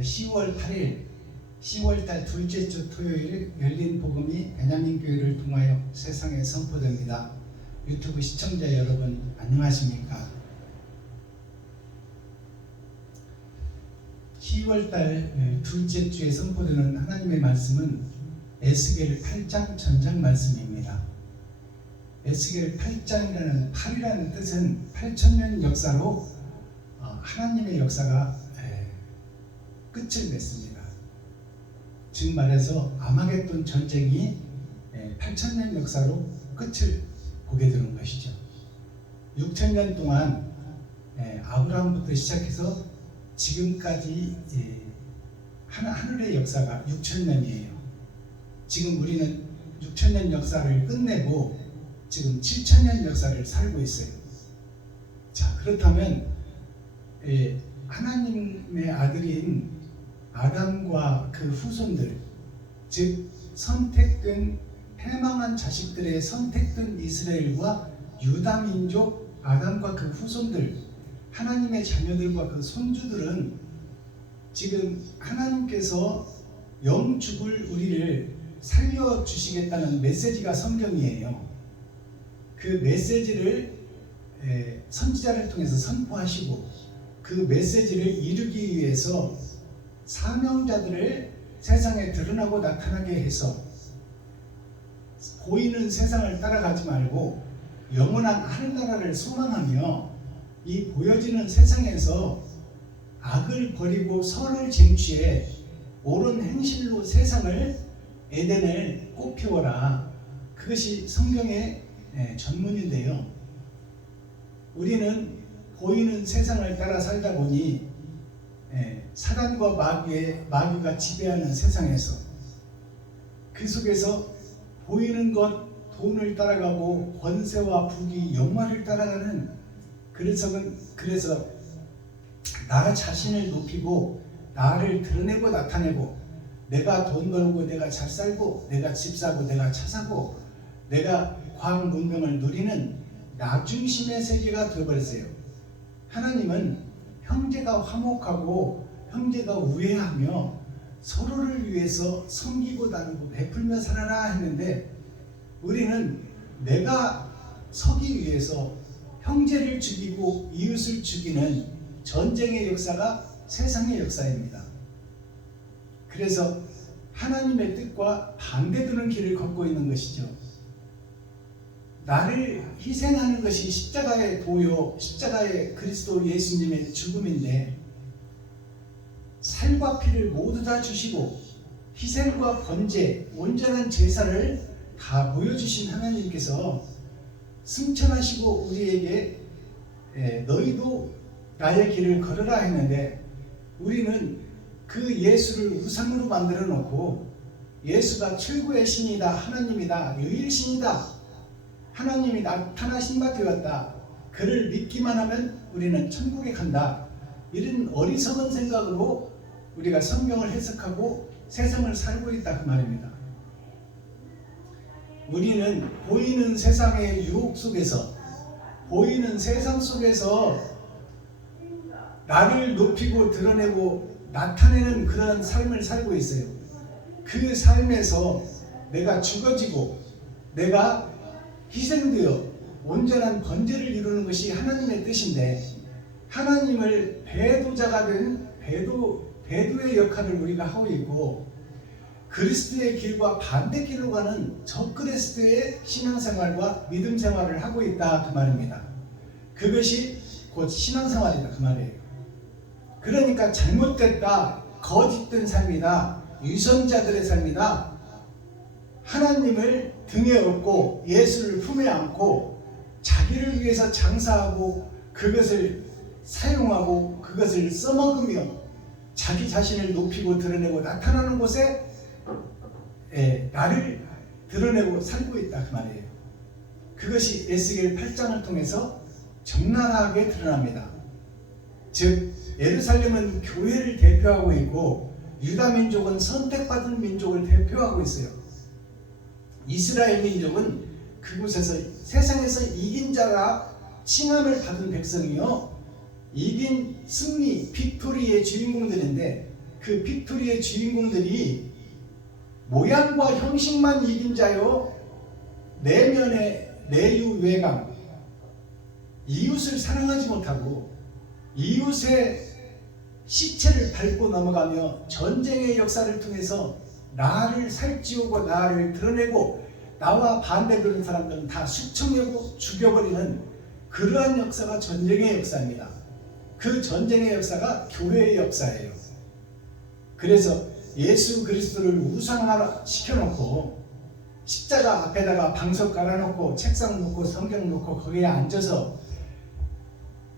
10월 8일 10월달 둘째 주 토요일 열린 복음이 베냐민 교회를 통하여 세상에 선포됩니다. 유튜브 시청자 여러분 안녕하십니까? 10월달 둘째 주에 선포되는 하나님의 말씀은 에스겔 8장 전장 말씀입니다. 에스겔 8장이라는 8이라는 뜻은 8,000년 역사로 하나님의 역사가 끝을 맺습니다. 즉 말해서 아마겟돈 전쟁이 8,000년 역사로 끝을 보게 되는 것이죠. 6,000년 동안 아브라함부터 시작해서 지금까지 하늘의 역사가 6,000년이에요. 지금 우리는 6,000년 역사를 끝내고 지금 7,000년 역사를 살고 있어요. 자, 그렇다면 하나님의 아들인 아담과 그 후손들, 즉 선택된 패망한 자식들의 선택된 이스라엘과 유다 민족 아담과 그 후손들, 하나님의 자녀들과 그 손주들은 지금 하나님께서 영 죽을 우리를 살려주시겠다는 메시지가 성경이에요. 그 메시지를 선지자를 통해서 선포하시고 그 메시지를 이루기 위해서 사명자들을 세상에 드러나고 나타나게 해서 보이는 세상을 따라가지 말고 영원한 하늘나라를 소망하며 이 보여지는 세상에서 악을 버리고 선을 쟁취해 옳은 행실로 세상을 에덴을 꽃피워라. 그것이 성경의 전문인데요. 우리는 보이는 세상을 따라 살다 보니 사단과 마귀가 지배하는 세상에서 그 속에서 보이는 것, 돈을 따라가고 권세와 부귀, 영화를 따라가는 그래서 나 자신을 높이고 나를 드러내고 나타내고 내가 돈 벌고 내가 잘 살고 내가 집 사고 내가 차 사고 내가 과학 문명을 누리는 나 중심의 세계가 되어버렸어요. 하나님은 형제가 화목하고 형제가 우애하며 서로를 위해서 섬기고 나누고 베풀며 살아라 했는데 우리는 내가 서기 위해서 형제를 죽이고 이웃을 죽이는 전쟁의 역사가 세상의 역사입니다. 그래서 하나님의 뜻과 반대되는 길을 걷고 있는 것이죠. 나를 희생하는 것이 십자가의 도요, 십자가의 그리스도 예수님의 죽음인데 살과 피를 모두 다 주시고 희생과 번제, 온전한 제사를 다 보여주신 하나님께서 승천하시고 우리에게 너희도 나의 길을 걸으라 했는데 우리는 그 예수를 우상으로 만들어 놓고 예수가 최고의 신이다, 하나님이다, 유일신이다, 하나님이 나타나신 바 되었다, 그를 믿기만 하면 우리는 천국에 간다, 이런 어리석은 생각으로 우리가 성경을 해석하고 세상을 살고 있다 그 말입니다. 우리는 보이는 세상의 유혹 속에서 보이는 세상 속에서 나를 높이고 드러내고 나타내는 그런 삶을 살고 있어요. 그 삶에서 내가 죽어지고 내가 희생되어 온전한 번제를 이루는 것이 하나님의 뜻인데 하나님을 배도자가 된 배도의 역할을 우리가 하고 있고 그리스도의 길과 반대길로 가는 적그리스도의 신앙생활과 믿음생활을 하고 있다 그 말입니다. 그것이 곧 신앙생활이다 그 말이에요. 그러니까 잘못됐다, 거짓된 삶이다, 유선자들의 삶이다, 하나님을 등에 업고 예수를 품에 안고 자기를 위해서 장사하고 그것을 사용하고 그것을 써먹으며 자기 자신을 높이고 드러내고 나타나는 곳에 나를 드러내고 살고 있다 그 말이에요. 그것이 에스겔 8장을 통해서 적나라하게 드러납니다. 즉 예루살렘은 교회를 대표하고 있고 유다 민족은 선택받은 민족을 대표하고 있어요. 이스라엘 민족은 그곳에서 세상에서 이긴 자라 칭함을 받은 백성이요, 이긴 승리, 빅토리의 주인공들인데 그 빅토리의 주인공들이 모양과 형식만 이긴 자요 내면의 내유외감, 이웃을 사랑하지 못하고 이웃의 시체를 밟고 넘어가며 전쟁의 역사를 통해서 나를 살찌우고 나를 드러내고 나와 반대되는 사람들은 다 숙청하고 죽여버리는 그러한 역사가 전쟁의 역사입니다. 그 전쟁의 역사가 교회의 역사예요. 그래서 예수 그리스도를 우상화 시켜놓고 십자가 앞에다가 방석 깔아놓고 책상 놓고 성경 놓고 거기에 앉아서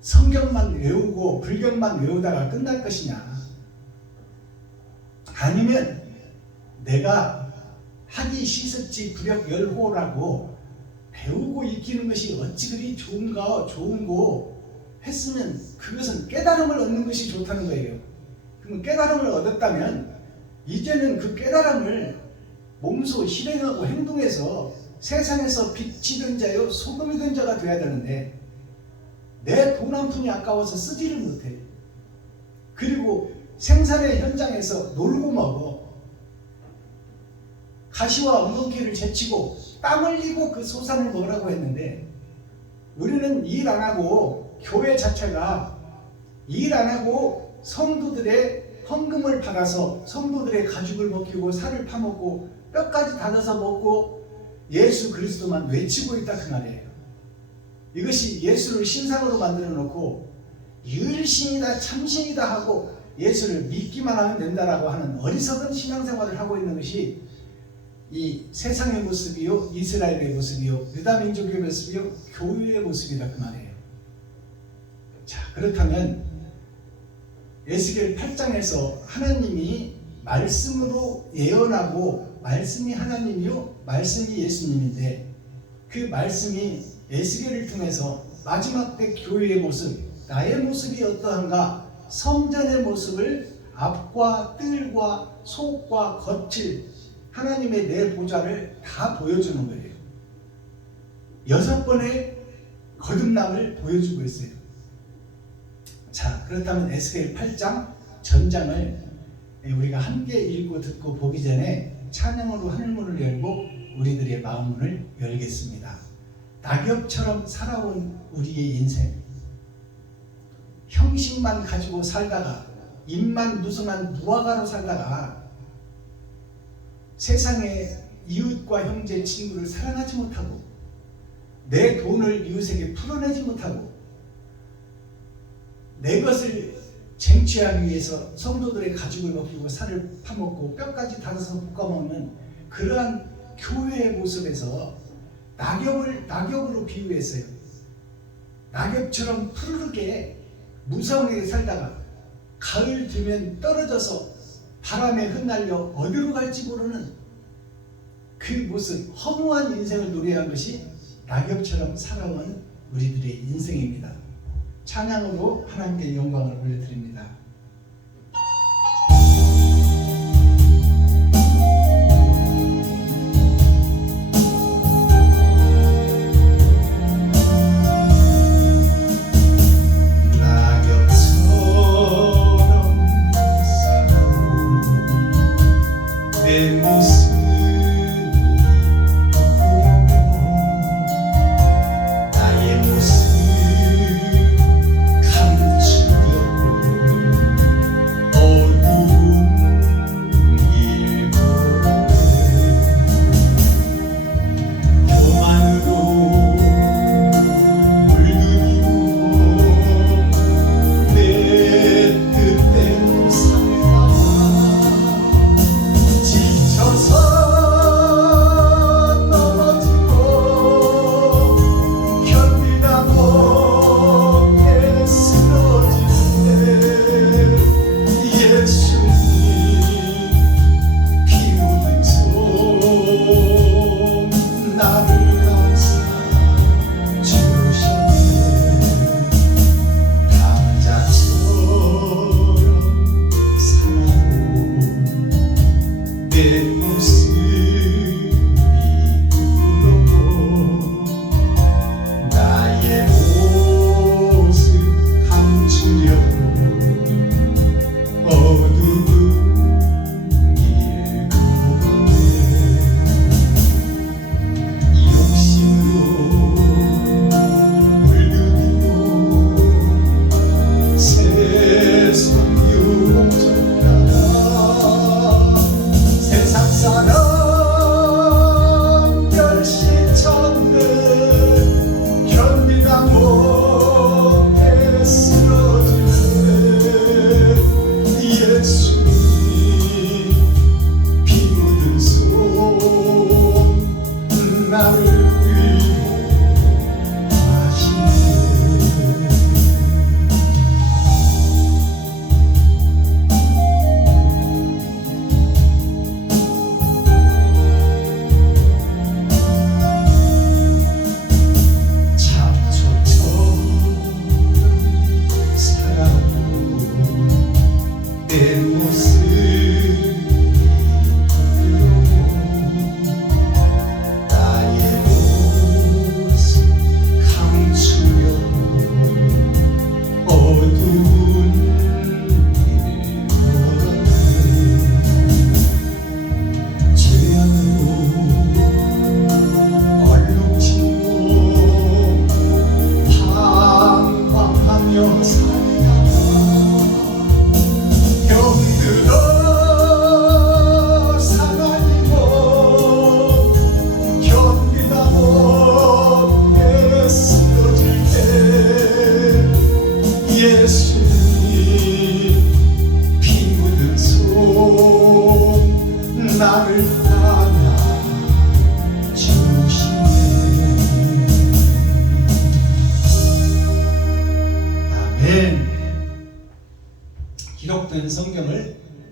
성경만 외우고 불경만 외우다가 끝날 것이냐, 아니면 내가 하기 시습지 구력열호라고 배우고 익히는 것이 어찌 그리 좋은고 했으면 그것은 깨달음을 얻는 것이 좋다는 거예요. 그럼 깨달음을 얻었다면 이제는 그 깨달음을 몸소 실행하고 행동해서 세상에서 빛이 된 자요 소금이 된 자가 되어야 되는데 내 돈 한 푼이 아까워서 쓰지를 못해. 그리고 생산의 현장에서 놀고 먹어. 가시와 엉겅퀴를 제치고 땀 흘리고 그 소산을 먹으라고 했는데 우리는 일 안 하고 교회 자체가 일 안 하고 성도들의 헌금을 받아서 성도들의 가죽을 벗기고 살을 파먹고 뼈까지 닫아서 먹고 예수 그리스도만 외치고 있다 그 말이에요. 이것이 예수를 신상으로 만들어 놓고 유일신이다 참신이다 하고 예수를 믿기만 하면 된다라고 하는 어리석은 신앙생활을 하고 있는 것이 이 세상의 모습이요 이스라엘의 모습이요 유다민족의 모습이요 교회의 모습이다 그 말이에요. 자, 그렇다면 에스겔 8장에서 하나님이 말씀으로 예언하고 말씀이 하나님이요 말씀이 예수님인데 그 말씀이 에스겔을 통해서 마지막 때 교회의 모습, 나의 모습이 어떠한가, 성전의 모습을 앞과 뜰과 속과 겉을 하나님의 내 보좌를 다 보여주는 거예요. 6번의 거듭남을 보여주고 있어요. 자, 그렇다면 에스겔 8장 전장을 우리가 함께 읽고 듣고 보기 전에 찬양으로 하늘문을 열고 우리들의 마음문을 열겠습니다. 낙엽처럼 살아온 우리의 인생, 형식만 가지고 살다가 입만 무성한 무화과로 살다가 세상의 이웃과 형제 친구를 사랑하지 못하고 내 돈을 이웃에게 풀어내지 못하고 내 것을 쟁취하기 위해서 성도들의 가죽을 벗기고 살을 파먹고 뼈까지 닫아서 볶아먹는 그러한 교회의 모습에서 낙엽으로 비유했어요. 낙엽처럼 푸르르게 무성하게 살다가 가을 되면 떨어져서 바람에 흩날려 어디로 갈지 모르는 그 모습, 허무한 인생을 노래한 것이 낙엽처럼 살아온 우리들의 인생입니다. 찬양으로 하나님께 영광을 올려드립니다. 나의 모습 감추려고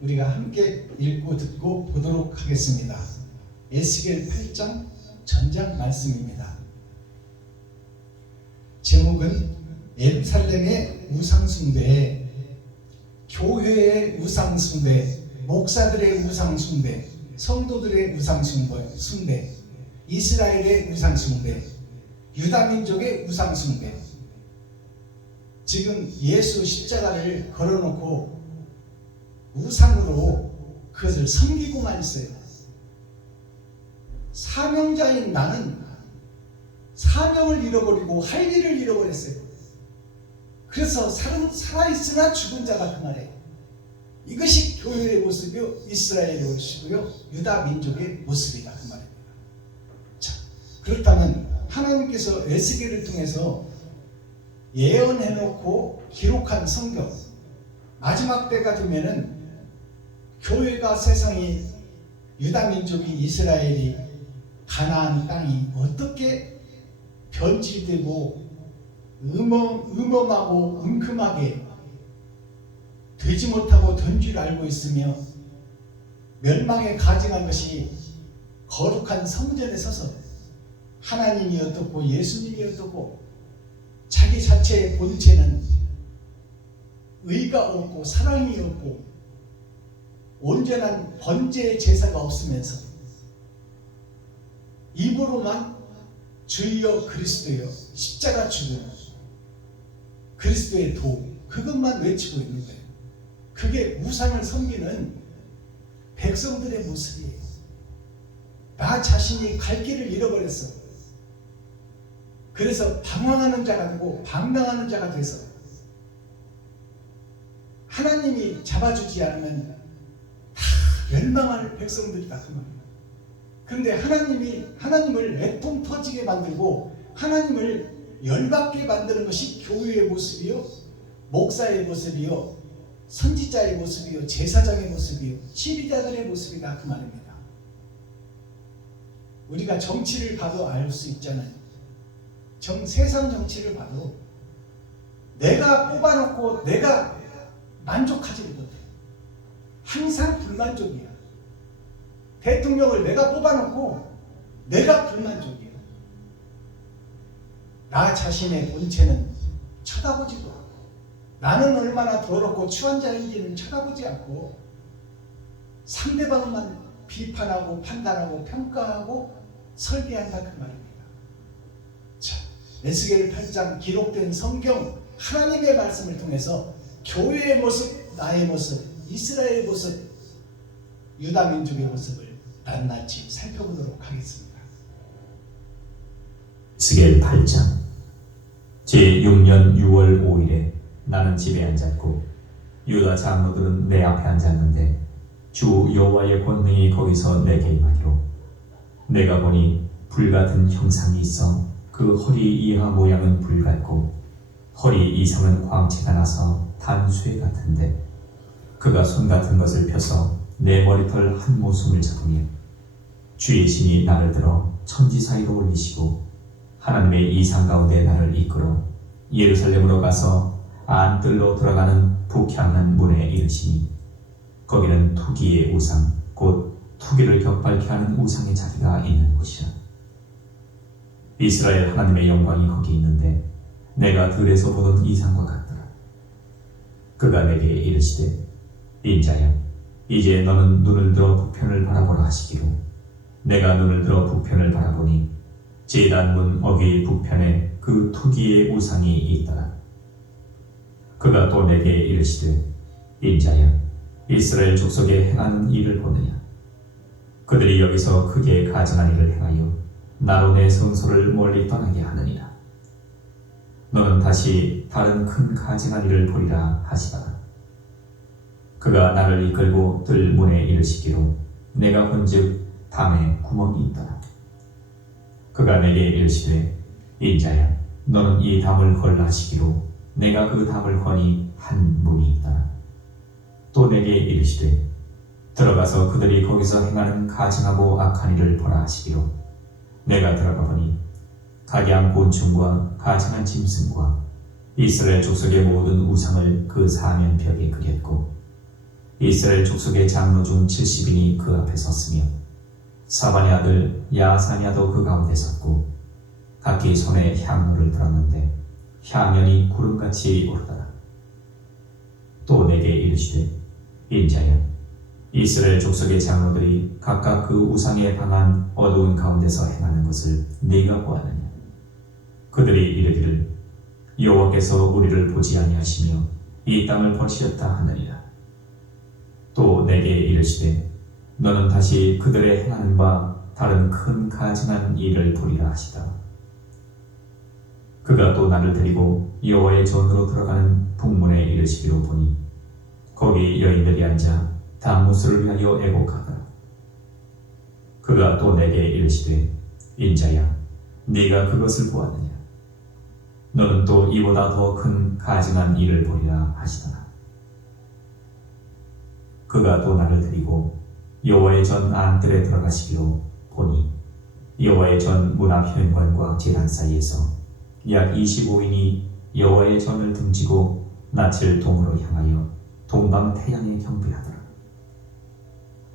우리가 함께 읽고 듣고 보도록 하겠습니다. 에스겔 8장 전장 말씀입니다. 제목은 예루살렘의 우상숭배, 교회의 우상숭배, 목사들의 우상숭배, 성도들의 우상숭배, 이스라엘의 우상숭배, 유다민족의 우상숭배. 지금 예수 십자가를 걸어놓고 우상으로 그것을 섬기고만 있어요. 사명자인 나는 사명을 잃어버리고 할 일을 잃어버렸어요. 그래서 살아있으나 죽은 자가 그 말이에요. 이것이 교회의 모습이요, 이스라엘의 모습이요, 유다 민족의 모습이다 그 말입니다. 자, 그렇다면 하나님께서 에스겔을 통해서 예언해놓고 기록한 성경, 마지막 때가 되면은 교회가, 세상이, 유다 민족이, 이스라엘이, 가나안 땅이 어떻게 변질되고 음험하고 은큼하게 되지 못하고 된 줄 알고 있으며 멸망에 가증한 것이 거룩한 성전에 서서 하나님이 어떻고 예수님이 어떻고 자기 자체의 본체는 의가 없고 사랑이 없고 온전한 번제의 제사가 없으면서 입으로만 주여 그리스도여 십자가 죽음 그리스도의 도 그것만 외치고 있는 거예요. 그게 우상을 섬기는 백성들의 모습이에요. 나 자신이 갈 길을 잃어버렸어. 그래서 방황하는 자가 되고 방랑하는 자가 돼서 하나님이 잡아주지 않으면 다 멸망할 백성들이다 그 말이에요. 그런데 하나님을 애통 터지게 만들고 하나님을 열받게 만드는 것이 교회의 모습이요, 목사의 모습이요, 선지자의 모습이요, 제사장의 모습이요, 지휘자들의 모습이다 그 말입니다. 우리가 정치를 봐도 알 수 있잖아요. 세상 정치를 봐도 내가 뽑아놓고 내가 만족하지 못해. 항상 불만족이야. 대통령을 내가 뽑아놓고 내가 불만족이야. 나 자신의 본체는 쳐다보지도 않고 나는 얼마나 더럽고 추한 자인지는 쳐다보지 않고 상대방만 비판하고 판단하고 평가하고 설계한다 그 말입니다. 자, 에스겔 8장 기록된 성경 하나님의 말씀을 통해서 교회의 모습, 나의 모습, 이스라엘의 모습, 유다 민족의 모습을 낱낱이 살펴보도록 하겠습니다. 에스겔 8장 제6년 6월 5일에 나는 집에 앉았고 유다 장로들은 내 앞에 앉았는데 주 여호와의 권능이 거기서 내게 임하기로 내가 보니 불같은 형상이 있어 그 허리 이하 모양은 불같고 허리 이상은 광채가 나서 단수에 같은데 그가 손 같은 것을 펴서 내 머리털 한 모숨을 잡으며 주의 신이 나를 들어 천지 사이로 올리시고 하나님의 이상 가운데 나를 이끌어 예루살렘으로 가서 안뜰로 들어가는 북향한 문에 이르시니 거기는 투기의 우상 곧 투기를 격발케 하는 우상의 자리가 있는 곳이라. 이스라엘 하나님의 영광이 거기 있는데 내가 들에서 보던 이상과 같더라. 그가 내게 이르시되 인자야 이제 너는 눈을 들어 북편을 바라보라 하시기로 내가 눈을 들어 북편을 바라보니 제단문 어귀 북편에 그 투기의 우상이 있더라. 그가 또 내게 이르시되 인자야 이스라엘 족속에 행하는 일을 보느냐. 그들이 여기서 크게 가증한 일을 행하여 나로 내 성소를 멀리 떠나게 하느니라. 너는 다시 다른 큰 가증한 일을 보리라 하시더라. 그가 나를 이끌고 뜰 문에 이르시기로 내가 본즉 담에 구멍이 있더라. 그가 내게 이르시되 인자야 너는 이 담을 헐라 하시기로 내가 그 담을 허니 한 문이 있더라. 또 내게 이르시되 들어가서 그들이 거기서 행하는 가증하고 악한 일을 보라 하시기로 내가 들어가 보니 각양 곤충과 가증한 짐승과 이스라엘 족속의 모든 우상을 그 사면벽에 그렸고 이스라엘 족속의 장로 중 70인이 그 앞에 섰으며 사반의 아들 야사냐도 그 가운데 섰고 각기 손에 향로를 들었는데 향연이 구름같이 오르더라. 또 내게 이르시되 인자야, 이스라엘 족속의 장로들이 각각 그 우상에 방한 어두운 가운데서 행하는 것을 네가 보았느냐? 그들이 이르기를 여호와께서 우리를 보지 아니하시며 이 땅을 버리셨다 하느니라. 또 내게 이르시되 너는 다시 그들의 행하는 바 다른 큰 가증한 일을 보리라 하시다. 그가 또 나를 데리고 여호와의 전으로 들어가는 북문에 이르시기로 보니 거기 여인들이 앉아 단무술을 위하여 애곡하더라. 그가 또 내게 이르시되 인자야, 네가 그것을 보았느냐? 너는 또 이보다 더 큰 가증한 일을 보리라 하시더라. 그가 또 나를 데리고 여호와의 전 안뜰에 들어가시기로 보니 여호와의 전 문 앞 현관과 제단 사이에서 약 25인이 여호와의 전을 등지고 낯을 동으로 향하여 동방 태양에 경배하더라.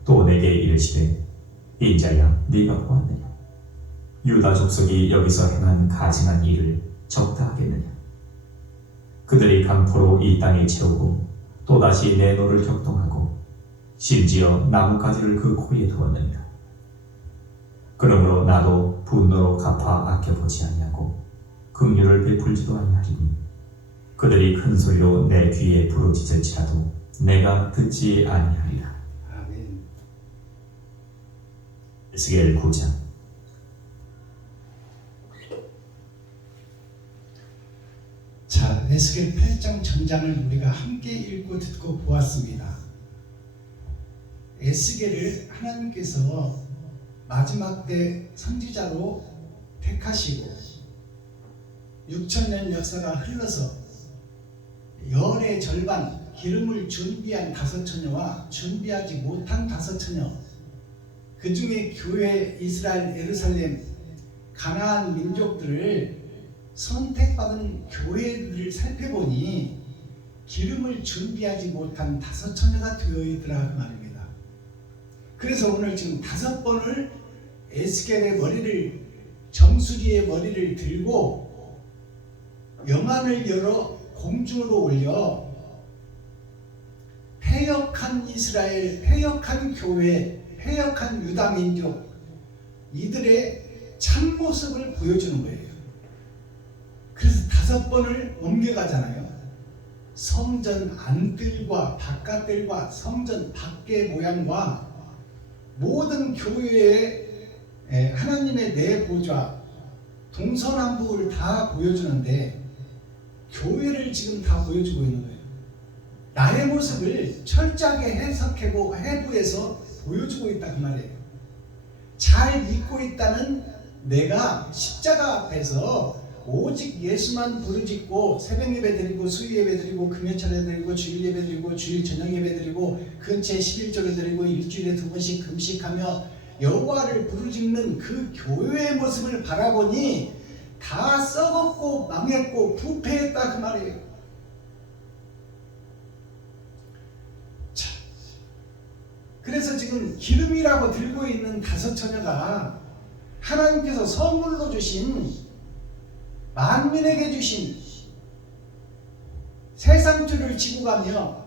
또 내게 이르시되 인자야, 네가 보았느냐? 유다 족속이 여기서 행한 가증한 일을 적다 하겠느냐? 그들이 강포로 이 땅에 채우고 또다시 내 노를 격동하고 심지어 나뭇가지를 그 코에 두었느니라. 그러므로 나도 분노로 갚아 아껴보지 아니하고 긍휼을 베풀지도 아니하리니 그들이 큰 소리로 내 귀에 부르짖을지라도 내가 듣지 아니하리라. 아멘. 에스겔 9장. 자, 에스겔 8장 전장을 우리가 함께 읽고 듣고 보았습니다. 에스겔을 하나님께서 마지막 때 선지자로 택하시고 6,000년 역사가 흘러서 열의 절반 기름을 준비한 5처녀와 준비하지 못한 5처녀, 그 중에 교회, 이스라엘, 예루살렘, 가나안 민족들을 선택받은 교회들을 살펴보니 기름을 준비하지 못한 5처녀가 되어 있더라 그 말입니다. 그래서 오늘 지금 5번을 에스겔의 머리를, 정수리의 머리를 들고 영안을 열어 공중으로 올려 패역한 이스라엘, 패역한 교회, 패역한 유다 민족, 이들의 참모습을 보여주는 거예요. 그래서 5번을 옮겨가잖아요. 성전 안뜰과 바깥뜰과 성전 밖의 모양과 모든 교회의 하나님의 내 보좌, 동서남북을 다 보여주는데 교회를 지금 다 보여주고 있는 거예요. 나의 모습을 철저하게 해석하고 해부해서 보여주고 있다 그 말이에요. 잘 믿고 있다는 내가 십자가 앞에서 오직 예수만 부르짖고 새벽 예배 드리고 수요 예배 드리고 금요철 예배 드리고 주일 예배 드리고 주일 저녁 예배 드리고 근처에 11조를 드리고 일주일에 2번씩 금식하며 여호와를 부르짖는 그 교회의 모습을 바라보니 다 썩었고 망했고 부패했다 그 말이에요. 자, 그래서 지금 기름이라고 들고 있는 5처녀가 하나님께서 선물로 주신, 만민에게 주신, 세상줄을 지고 가며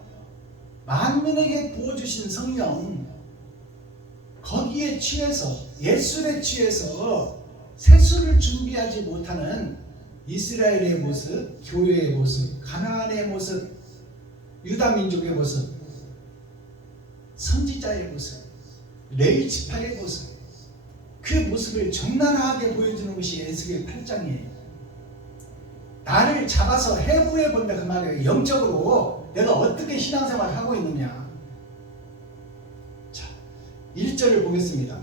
만민에게 부어주신 성령, 거기에 취해서, 예술에 취해서 세수를 준비하지 못하는 이스라엘의 모습, 교회의 모습, 가나안의 모습, 유다 민족의 모습, 선지자의 모습, 레위 지파의 모습, 그 모습을 적나라하게 보여주는 것이 에스겔 8장이에요. 나를 잡아서 해부해 본다 그 말이에요. 영적으로 내가 어떻게 신앙생활을 하고 있느냐. 자, 1절을 보겠습니다.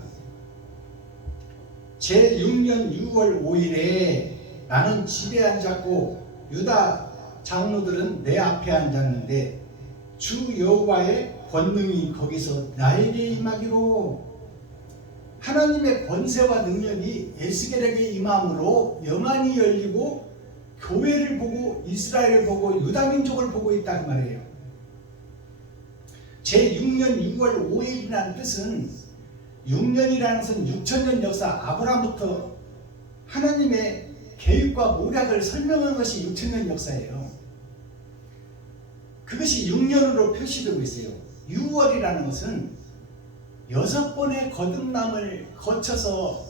제6년 6월 5일에 나는 집에 앉았고 유다 장로들은 내 앞에 앉았는데 주 여호와의 권능이 거기서 나에게 임하기로. 하나님의 권세와 능력이 에스겔에게 임함으로 영안이 열리고 교회를 보고 이스라엘을 보고 유다 민족을 보고 있다 그 말이에요. 제6년 6월 5일이라는 뜻은 6년이라는 것은 6천년 역사 아브라함부터 하나님의 계획과 모략을 설명한 것이 6천년 역사예요. 그것이 6년으로 표시되고 있어요. 6월이라는 것은 6번의 거듭남을 거쳐서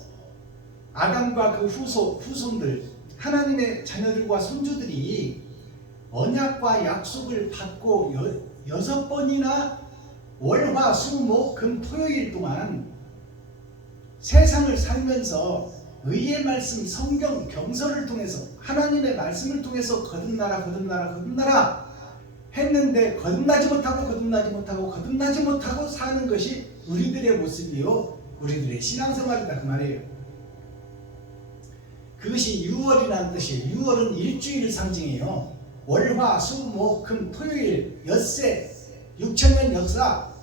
아담과 그 후손들, 하나님의 자녀들과 손주들이 언약과 약속을 받고 6번이나 월화 수 목 금 토요일 동안 세상을 살면서 의의 말씀, 성경, 경서를 통해서 하나님의 말씀을 통해서 거듭나라 거듭나라 거듭나라 했는데 거듭나지 못하고 사는 것이 우리들의 모습이요, 우리들의 신앙생활이다 그 말이에요. 그것이 6월이라는 뜻이에요. 6월은 일주일을 상징해요. 월화 수 목 금 토요일 엿새 6천년 역사,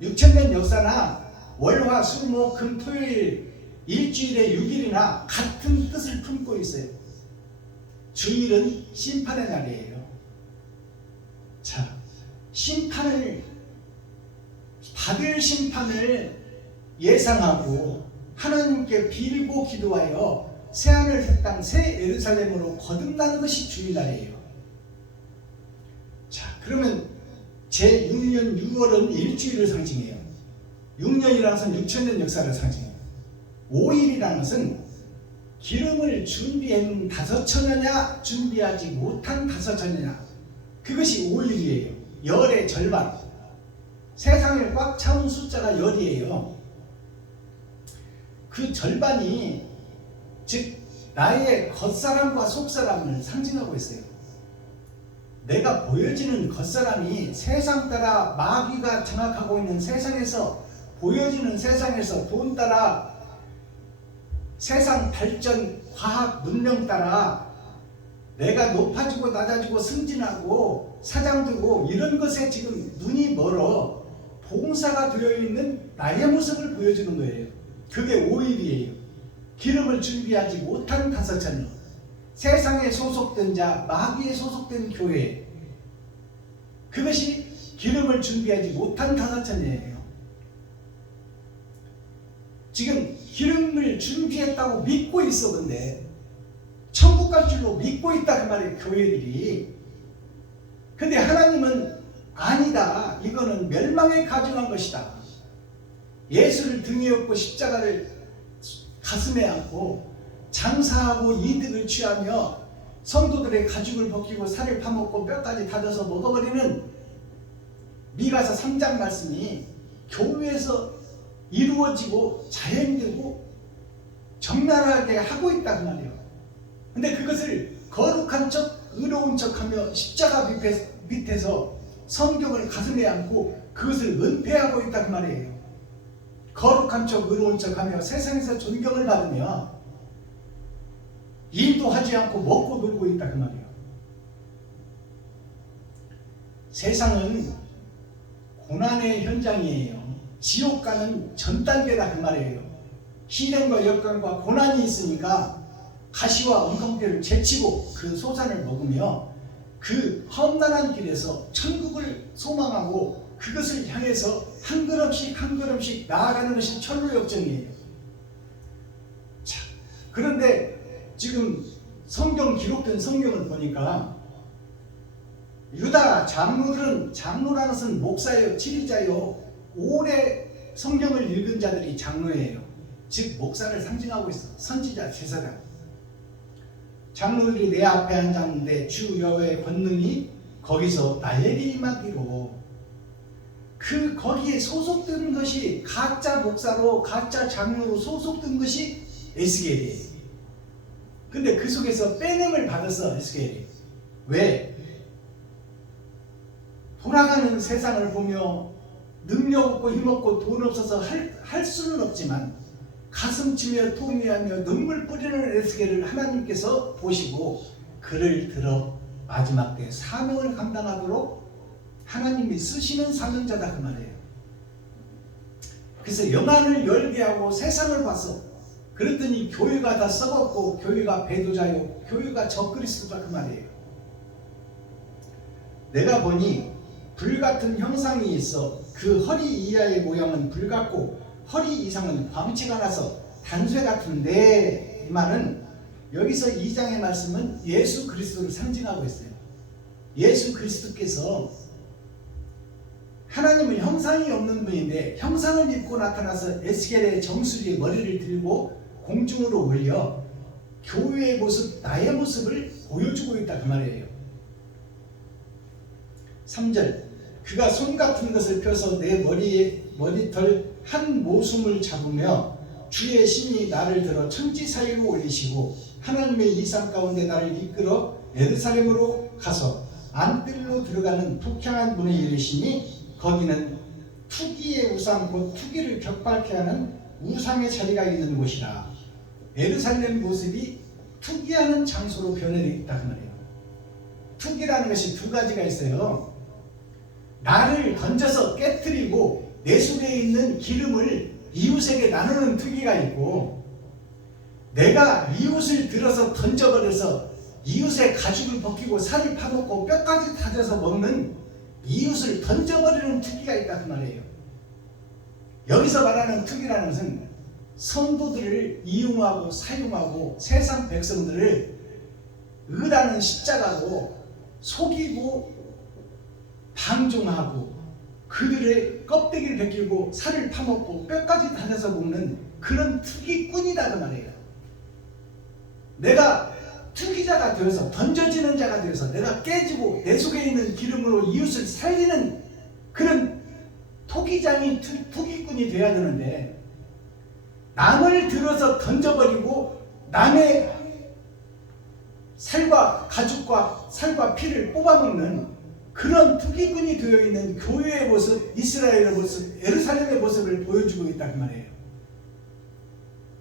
6천년 역사나 월화 수 목 금 토요일 일주일에 6일이나 같은 뜻을 품고 있어요. 주일은 심판의 날이에요. 자, 받을 심판을 예상하고 하나님께 빌고 기도하여 새하늘 새 땅 새 예루살렘으로 거듭나는 것이 주일날이에요. 자, 그러면 제6년 6월은 일주일을 상징해요. 6년이라는 것은 6천년 역사를 상징해요. 5일이라는 것은 기름을 준비한 5천여냐 준비하지 못한 5천여냐, 그것이 5일이에요. 열의 절반, 세상을 꽉 차온 숫자가 열이에요. 그 절반이 즉 나의 겉사람과 속사람을 상징하고 있어요. 내가 보여지는 겉사람이 세상 따라 마귀가 장악하고 있는 세상에서 보여지는 세상에서 돈 따라 세상 발전, 과학, 문명 따라 내가 높아지고 낮아지고 승진하고 사장 되고 이런 것에 지금 눈이 멀어 봉사가 되어있는 나의 모습을 보여주는 거예요. 그게 5일이에요. 기름을 준비하지 못한 5천여, 세상에 소속된 자, 마귀에 소속된 교회, 그것이 기름을 준비하지 못한 5천여예요. 지금 기름을 준비했다고 믿고 있어. 근데 천국 갈 줄로 믿고 있다 그 말이에요, 교회들이. 근데 하나님은 아니다, 이거는 멸망에 가증한 것이다. 예수를 등에 업고 십자가를 가슴에 안고 장사하고 이득을 취하며 성도들의 가죽을 벗기고 살을 파먹고 뼈까지 다져서 먹어버리는 미가서 3장 말씀이 교회에서 이루어지고 자행되고 적나라하게 하고 있다 그 말이에요. 근데 그것을 거룩한 척 의로운 척하며 십자가 밑에서 성경을 가슴에 안고 그것을 은폐하고 있다 그 말이에요. 거룩한 척 의로운 척하며 세상에서 존경을 받으며 일도 하지 않고 먹고 놀고 있다 그 말이에요. 세상은 고난의 현장이에요. 지옥 가는 전 단계다 그 말이에요. 시련과 역경과 고난이 있으니까 가시와 엉겅퀴를 제치고 그 소산을 먹으며 그 험난한 길에서 천국을 소망하고 그것을 향해서 한 걸음씩 한 걸음씩 나아가는 것이 천로역정이에요. 자, 그런데 지금 성경 기록된 성경을 보니까 유다 장로들은, 장로라는 것은 목사예요, 지리자요. 오래 성경을 읽은 자들이 장로예요. 즉 목사를 상징하고 있어. 선지자, 제사장. 장로들이 내 앞에 앉았는데 주 여호와의 권능이 거기서 나에게 임하기로, 거기에 소속된 것이 가짜 목사로 가짜 장로로 소속된 것이 에스겔이에요. 근데 그 속에서 빼냄을 받았어 에스겔이. 왜? 돌아가는 세상을 보며 능력 없고 힘없고 돈 없어서 할 수는 없지만 가슴 치며 통회하며 눈물 뿌리는 에스겔을 하나님께서 보시고 그를 들어 마지막 때 사명을 감당하도록 하나님이 쓰시는 사명자다 그 말이에요. 그래서 영안을 열게 하고 세상을 봤어. 그랬더니 교회가 다 썩었고 교회가 배도자요 교회가 적그리스도다 그 말이에요. 내가 보니 불같은 형상이 있어 그 허리 이하의 모양은 불같고 허리 이상은 광채가 나서 단쇠 같은데, 이 말은 여기서 2장의 말씀은 예수 그리스도를 상징하고 있어요. 예수 그리스도께서 하나님은 형상이 없는 분인데 형상을 입고 나타나서 에스겔의 정수리에 머리를 들고 공중으로 올려 교회의 모습, 나의 모습을 보여주고 있다 그 말이에요. 3절, 그가 손 같은 것을 펴서 내 머리털 한 모숨을 잡으며 주의 신이 나를 들어 천지 사이로 올리시고 하나님의 이상 가운데 나를 이끌어 예루살렘으로 가서 안뜰로 들어가는 북향한 문에 이르시니 거기는 투기의 우상, 곧 투기를 격발케 하는 우상의 자리가 있는 곳이라. 예루살렘 모습이 투기하는 장소로 변해 있다 그 말이에요. 투기라는 것이 두 가지가 있어요. 나를 던져서 깨뜨리고 내 속에 있는 기름을 이웃에게 나누는 투기가 있고, 내가 이웃을 들어서 던져버려서 이웃의 가죽을 벗기고 살을 파먹고 뼈까지 다져서 먹는 이웃을 던져버리는 투기가 있다 그 말이에요. 여기서 말하는 투기라는 것은 성도들을 이용하고 사용하고 세상 백성들을 의라는 십자가로 속이고 방종하고 그들의 껍데기를 벗기고 살을 파먹고 뼈까지 다져서 먹는 그런 투기꾼이다 그 말이에요. 내가 투기자가 되어서 던져지는 자가 되어서 내가 깨지고 내 속에 있는 기름으로 이웃을 살리는 그런 토기장이 투기꾼이 되어야 되는데, 남을 들어서 던져버리고 남의 살과 가죽과 살과 피를 뽑아먹는 그런 투기꾼이 되어 있는 교회의 모습, 이스라엘의 모습, 예루살렘의 모습을 보여주고 있다 그 말이에요.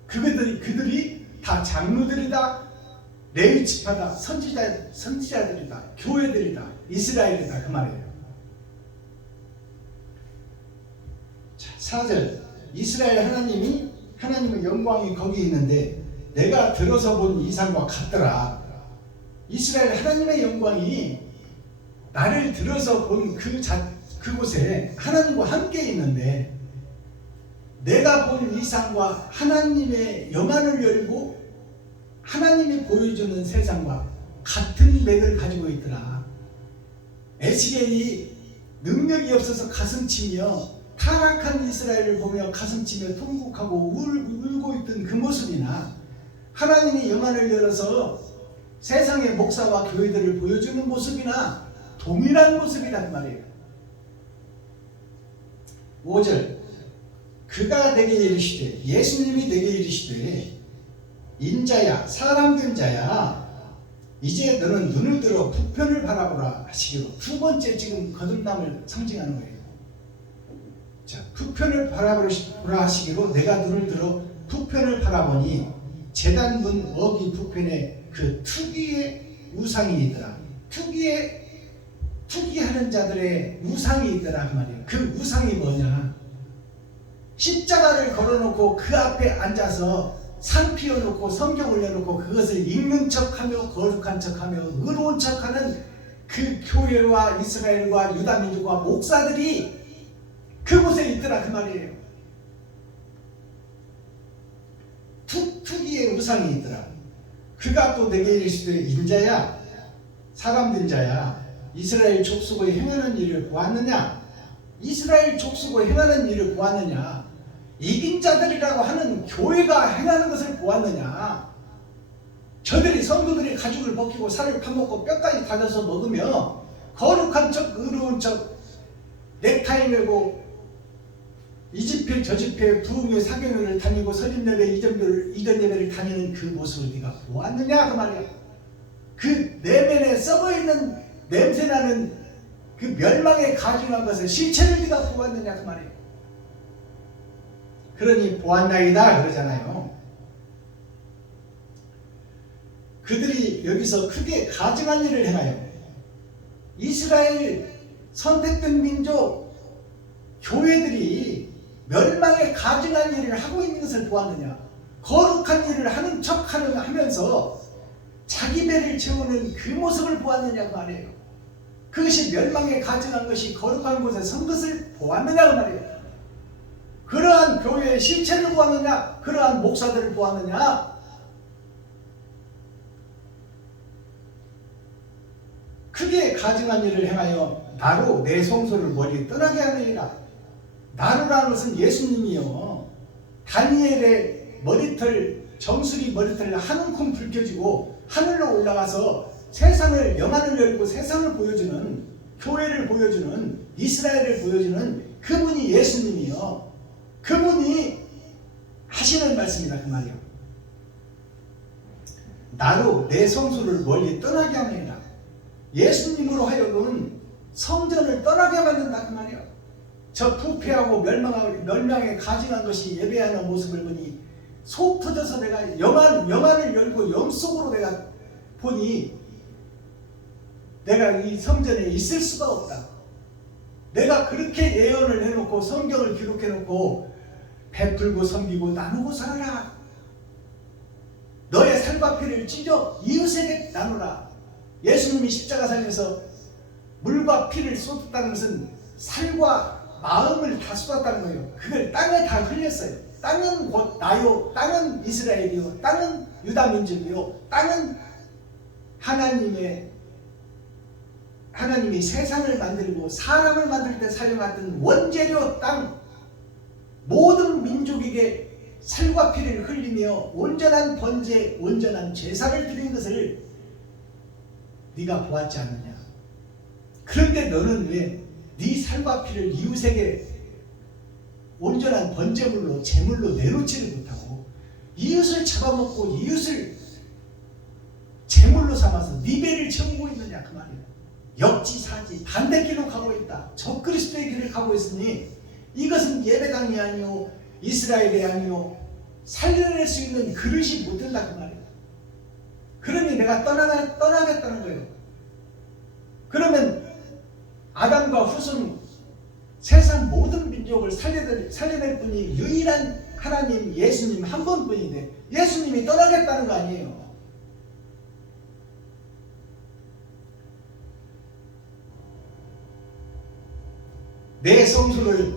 그들이 다 장로들이다, 레위 지파다, 선지자들이다, 교회들이다, 이스라엘이다 그 말이에요. 자, 4절, 이스라엘 하나님의 영광이 거기 있는데 내가 들어서 본 이상과 같더라. 이스라엘 하나님의 영광이 나를 들어서 본 그곳에 하나님과 함께 있는데, 내가 본 이상과 하나님의 영안을 열고 하나님이 보여주는 세상과 같은 맥을 가지고 있더라. 에스겔이 능력이 없어서 가슴치며 타락한 이스라엘을 보며 가슴치며 통곡하고 울고 있던 그 모습이나 하나님이 영안을 열어서 세상의 목사와 교회들을 보여주는 모습이나 동일한 모습이다 그 말이에요. 5절, 그가 내게 이르시되, 예수님이 내게 이르시되, 인자야, 사람된 자야, 이제 너는 눈을 들어 북편을 바라보라 하시기로, 두 번째 지금 거듭남을 상징하는 거예요. 자, 북편을 바라보라 하시기로 내가 눈을 들어 북편을 바라보니 제단문 어기 북편에 그 투기의 우상이 있더라. 투기하는 자들의 우상이 있더라 그 말이에요. 그 우상이 뭐냐? 십자가를 걸어놓고 그 앞에 앉아서 상 피워놓고 성경 올려놓고 그것을 읽는 척하며 거룩한 척하며 의로운 척하는 그 교회와 이스라엘과 유다민족과 목사들이 그곳에 있더라 그 말이에요. 투기의 우상이 있더라. 그가 또 내게 이르시되, 인자야, 사람된 자야, 이스라엘 족속의 행하는 일을 보았느냐? 이스라엘 족속의 행하는 일을 보았느냐? 이긴 자들이라고 하는 교회가 행하는 것을 보았느냐? 저들이 성도들이 가죽을 벗기고 살을 파먹고 뼈까지 다져서 먹으며 거룩한 척 의로운 척 넥타이 메고 이 집회 저 집회 부흥회 사경회를 다니고 설립예배 이전 예배를 다니는 그 모습을 네가 보았느냐 그 말이야. 그 내면에 썩어있는 냄새나는 그 멸망에 가증한 것을 실체를 네가 보았느냐 그 말이에요. 그러니 보았나이다 그러잖아요. 그들이 여기서 크게 가증한 일을 행하여 이스라엘 선택된 민족 교회들이 멸망에 가증한 일을 하고 있는 것을 보았느냐? 거룩한 일을 하는 척 하면서 자기 배를 채우는 그 모습을 보았느냐고 말해요. 그것이 멸망에 가증한 것이 거룩한 곳에 선 것을 보았느냐 그 말이에요. 그러한 교회의 실체를 보았느냐, 그러한 목사들을 보았느냐. 크게 가증한 일을 행하여 나로 내 성소를 멀리 떠나게 하느니라. 나로라는 것은 예수님이요. 다니엘의 머리털, 정수리 머리털 한 움큼 불켜지고 하늘로 올라가서 세상을, 영안을 열고 세상을 보여주는, 교회를 보여주는, 이스라엘을 보여주는 그분이 예수님이요. 그분이 하시는 말씀이다 그 말이요. 나로 내 성소를 멀리 떠나게 하느니라. 예수님으로 하여금 성전을 떠나게 만든다 그 말이요. 저 부패하고 멸망에 가증한 것이 예배하는 모습을 보니 속 터져서 내가 영안을 열고 영속으로 내가 보니 내가 이 성전에 있을 수가 없다. 내가 그렇게 예언을 해놓고 성경을 기록해놓고 베풀고 섬기고 나누고 살아라. 너의 살과 피를 찢어 이웃에게 나누라. 예수님이 십자가상에서 물과 피를 쏟았다는 것은 살과 마음을 다 쏟았다는 거예요. 그걸 땅에 다 흘렸어요. 땅은 곧 나요, 땅은 이스라엘이요, 땅은 유다민족이요, 땅은 하나님이 세상을 만들고 사람을 만들 때 사용했던 원재료 땅, 모든 민족에게 살과 피를 흘리며 온전한 번제, 온전한 제사를 드린 것을 네가 보았지 않느냐. 그런데 너는 왜 네 살과 피를 이웃에게 온전한 번제물로, 제물로 내놓지를 못하고 이웃을 잡아먹고 이웃을 제물로 삼아서 네 배를 채우고 있느냐 그 말이에요. 역지사지 반대길로 가고 있다. 적그리스도의 길을 가고 있으니 이것은 예배당이 아니요, 이스라엘이 아니요, 살려낼 수 있는 그릇이 못 된다 그 말이에요. 그러니 내가 떠나겠다는 거예요. 그러면 아담과 후손, 세상 모든 민족을 살려낼 분이 유일한 하나님 예수님 한 분뿐인데 예수님이 떠나겠다는 거 아니에요. 내 성소를,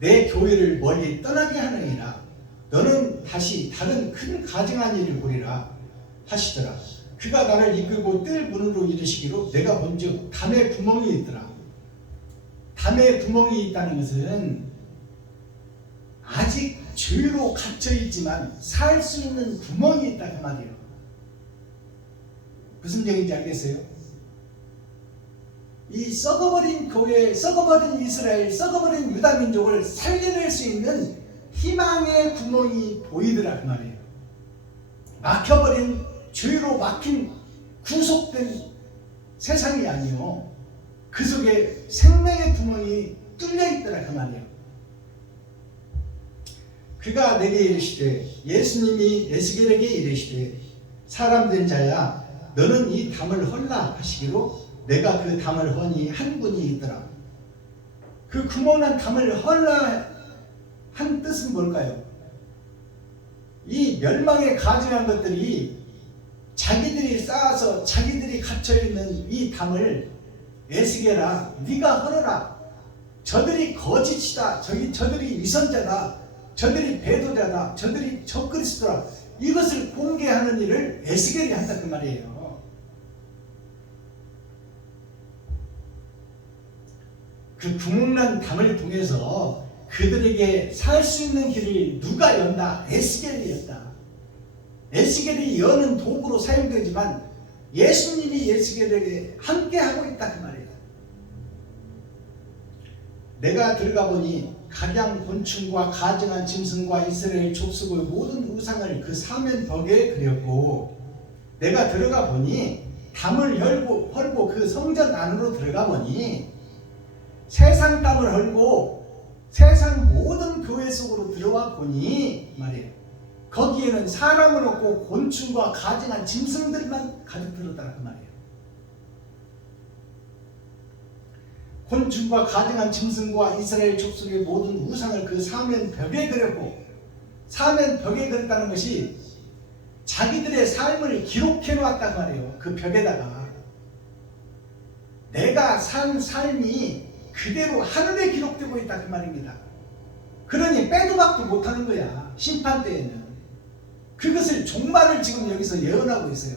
내 교회를 멀리 떠나게 하느니라. 너는 다시 다른 큰 가증한 일을 보리라 하시더라. 그가 나를 이끌고 뜰 문으로 이르시기로 내가 본즉 담에 구멍이 있더라. 담에 구멍이 있다는 것은 아직 죄로 갇혀 있지만 살 수 있는 구멍이 있다 그 말이에요. 무슨 얘기인지 알겠어요? 이 썩어버린 교회, 썩어버린 이스라엘, 썩어버린 유다 민족을 살려낼 수 있는 희망의 구멍이 보이더라 그 말이에요. 막혀버린, 죄로 막힌, 구속된 세상이 아니요, 그 속에 생명의 구멍이 뚫려 있더라 그 말이에요. 그가 내게 이르시되, 예수님이 에스겔에게 이르시되, 사람 된 자야 너는 이 담을 헐라 하시기로 내가 그 담을 허니 한 분이 있더라. 그 구멍난 담을 헐라 한 뜻은 뭘까요? 이 멸망에 가증한 것들이 자기들이 쌓아서 자기들이 갇혀있는 이 담을 에스겔아 네가 헐어라. 저들이 거짓이다, 저들이 위선자다, 저들이 배도자다, 저들이 적그리스도다, 이것을 공개하는 일을 에스겔이 한다 그 말이에요. 그 구멍난 담을 통해서 그들에게 살 수 있는 길을 누가 연다? 에스겔이 연다. 에스겔이 여는 도구로 사용되지만 예수님이 에스겔에게 함께하고 있다 그 말이에요. 내가 들어가 보니 각양 곤충과 가증한 짐승과 이스라엘 족속의 모든 우상을 그 사면 벽에 그렸고, 내가 들어가 보니 담을 헐고 그 성전 안으로 들어가 보니 세상 땅을 헐고 세상 모든 교회 속으로 들어와 보니 말이에요. 거기에는 사람은 없고 곤충과 가증한 짐승들만 가득 들었다 그 말이에요. 곤충과 가증한 짐승과 이스라엘 족속의 모든 우상을 그 사면 벽에 그렸고, 사면 벽에 그렸다는 것이 자기들의 삶을 기록해 놓았단 말이에요. 그 벽에다가. 내가 산 삶이 그대로 하늘에 기록되고 있다 그 말입니다. 그러니 빼도 박도 못하는 거야. 심판 때에는. 그것을 종말을 지금 여기서 예언하고 있어요.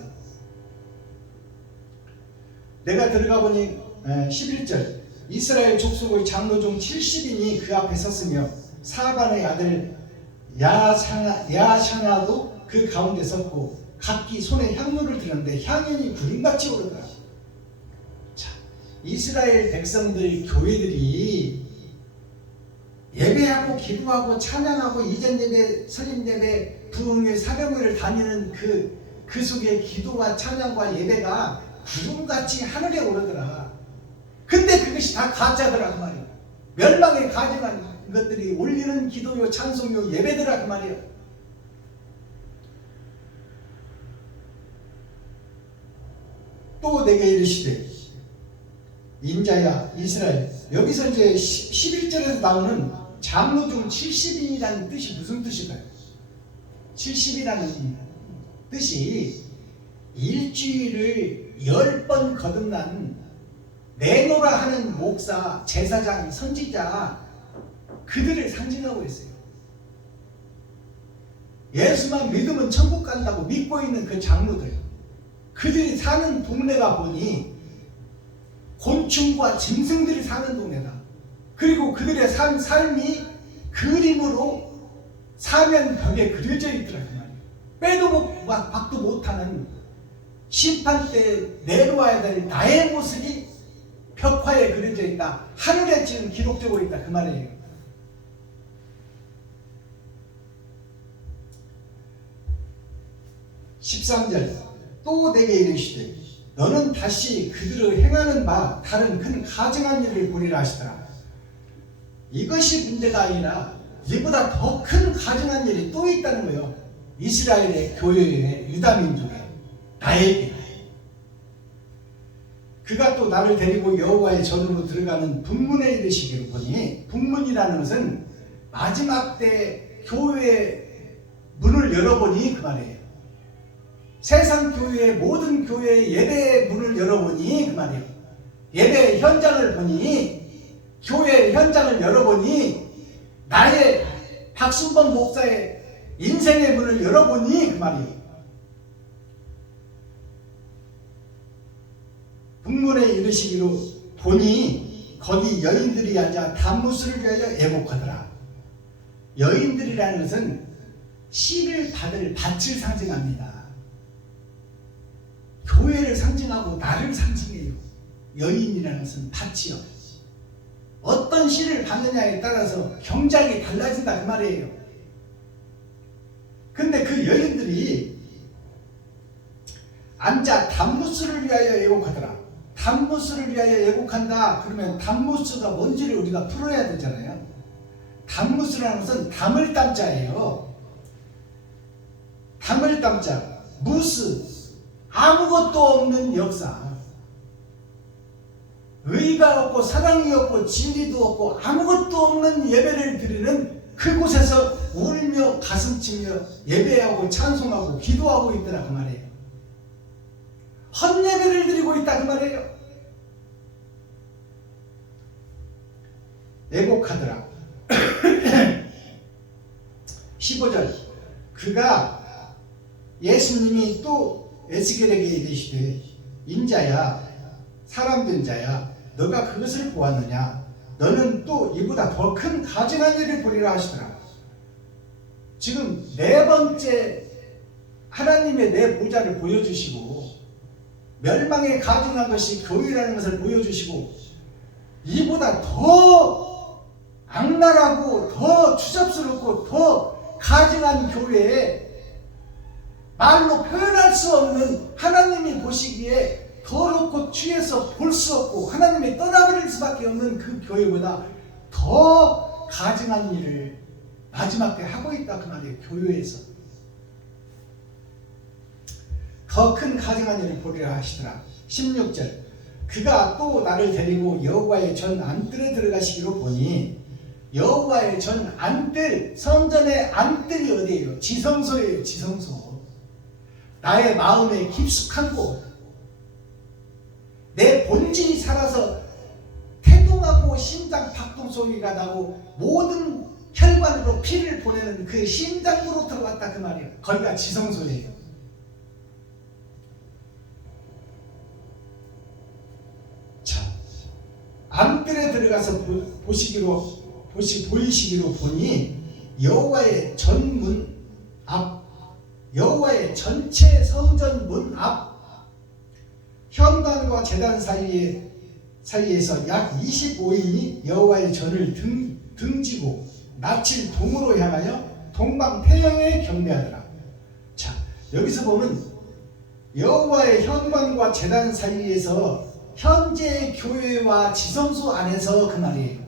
내가 들어가 보니 11절 이스라엘 족속의 장로 중 70인이 그 앞에 섰으며 사반의 아들 야샤나도 그 가운데 섰고 각기 손에 향로를 들었는데 향연이 구름같이 오르더라. 자, 이스라엘 백성들 교회들이 예배하고 기도하고 찬양하고 이전 예배, 설임 예배, 부흥회, 사경회를 다니는 그 속에 기도와 찬양과 예배가 구름같이 하늘에 오르더라. 근데 그것이 다 가짜더라 그 말이에요. 멸망에 가증한 것들이 올리는 기도요, 찬송요, 예배더라 그 말이에요. 또 내게 이르시되 인자야 이스라엘. 여기서 이제 11절에서 나오는 장로 중 70인이라는 뜻이 무슨 뜻일까요? 70이라는 뜻이 일주일을 10번 거듭난 내노라 하는 목사, 제사장, 선지자 그들을 상징하고 있어요. 예수만 믿으면 천국 간다고 믿고 있는 그 장로들, 그들이 사는 동네가 보니 곤충과 짐승들이 사는 동네다. 그리고 그들의 삶이 그림으로 사면벽에 그려져 있더라 그 말이에요. 빼도 박도 못하는 심판 때 내려와야 될 나의 모습이 벽화에 그려져 있다. 하늘에 지금 기록되고 있다 그 말이에요. (13절) 또 내게 이르시되 너는 다시 그들의 행하는 바 다른 큰 가증한 일을 보리라 하시더라. 이것이 문제가 아니라 이보다 더 큰 가증한 일이 또 있다는 거예요. 이스라엘의 교회에, 유다민족에, 나에게. 그가 또 나를 데리고 여호와의 전으로 들어가는 북문에 이르시기를 보니, 북문이라는 것은 마지막 때 교회의 문을 열어보니 그 말이에요. 세상 교회의 모든 교회의 예배의 문을 열어보니 그 말이에요. 예배 현장을 보니, 교회 현장을 열어보니, 나의 박순범 목사의 인생의 문을 열어보니 그 말이에요. 북문에 이르시기로 보니 거기 여인들이 앉아 단무스를 위하여 애곡하더라. 여인들이라는 것은 씨를 받을 밭을 상징합니다. 교회를 상징하고 나를 상징해요. 여인이라는 것은 밭이요. 어떤 씨를 받느냐에 따라서 경작이 달라진다 그 말이에요. 근데 그 여인들이 앉아 단무스를 위하여 애곡하더라. 단무스를 위하여 애곡한다 그러면 단무스가 뭔지를 우리가 풀어야 되잖아요. 단무스라는 것은 담을 담자예요. 담을 담자, 무스, 아무것도 없는 역사. 의가 없고 사랑이 없고 진리도 없고 아무것도 없는 예배를 드리는 그곳에서 울며 가슴치며 예배하고 찬송하고 기도하고 있더라 그 말이에요. 헛예배를 드리고 있다 그 말이에요. 애곡하더라. 15절 그가 예수님이 또 에스겔에게 이르시되 인자야 사람 된 자야 너가 그것을 보았느냐 너는 또 이보다 더 큰 가증한 일을 보리라 하시더라. 지금 네 번째 하나님의 내 보좌를 보여주시고 멸망에 가증한 것이 교회라는 것을 보여주시고 이보다 더 악랄하고 더 추잡스럽고 더 가증한 교회에 말로 표현할 수 없는 하나님이 보시기에 더럽고 취해서 볼 수 없고 하나님이 떠나버릴 수밖에 없는 그 교회보다 더 가증한 일을 마지막 때 하고 있다 그 말이에요. 교회에서 더 큰 가증한 일을 보리라 하시더라. 16절 그가 또 나를 데리고 여호와의 전 안뜰에 들어가시기로 보니 여호와의 전 안뜰, 성전의 안뜰이 어디예요? 지성소예요. 지성소. 나의 마음에 깊숙한 곳, 내 본질이 살아서 태동하고 심장 박동 소리가 나고 모든 혈관으로 피를 보내는 그 심장으로 들어갔다 그 말이에요. 거기가 지성소예요. 자, 안뜰에 들어가서 보이시기로 보니 여호와의 전문 앞, 여호와의 전체 성전 문 앞 현관과 제단 사이에서 약 25인이 여호와의 전을 등지고 낯을 동으로 향하여 동방 태양에 경배하더라. 자, 여기서 보면 여호와의 현관과 제단 사이에서 현재 교회와 지성소 안에서 그 말이에요.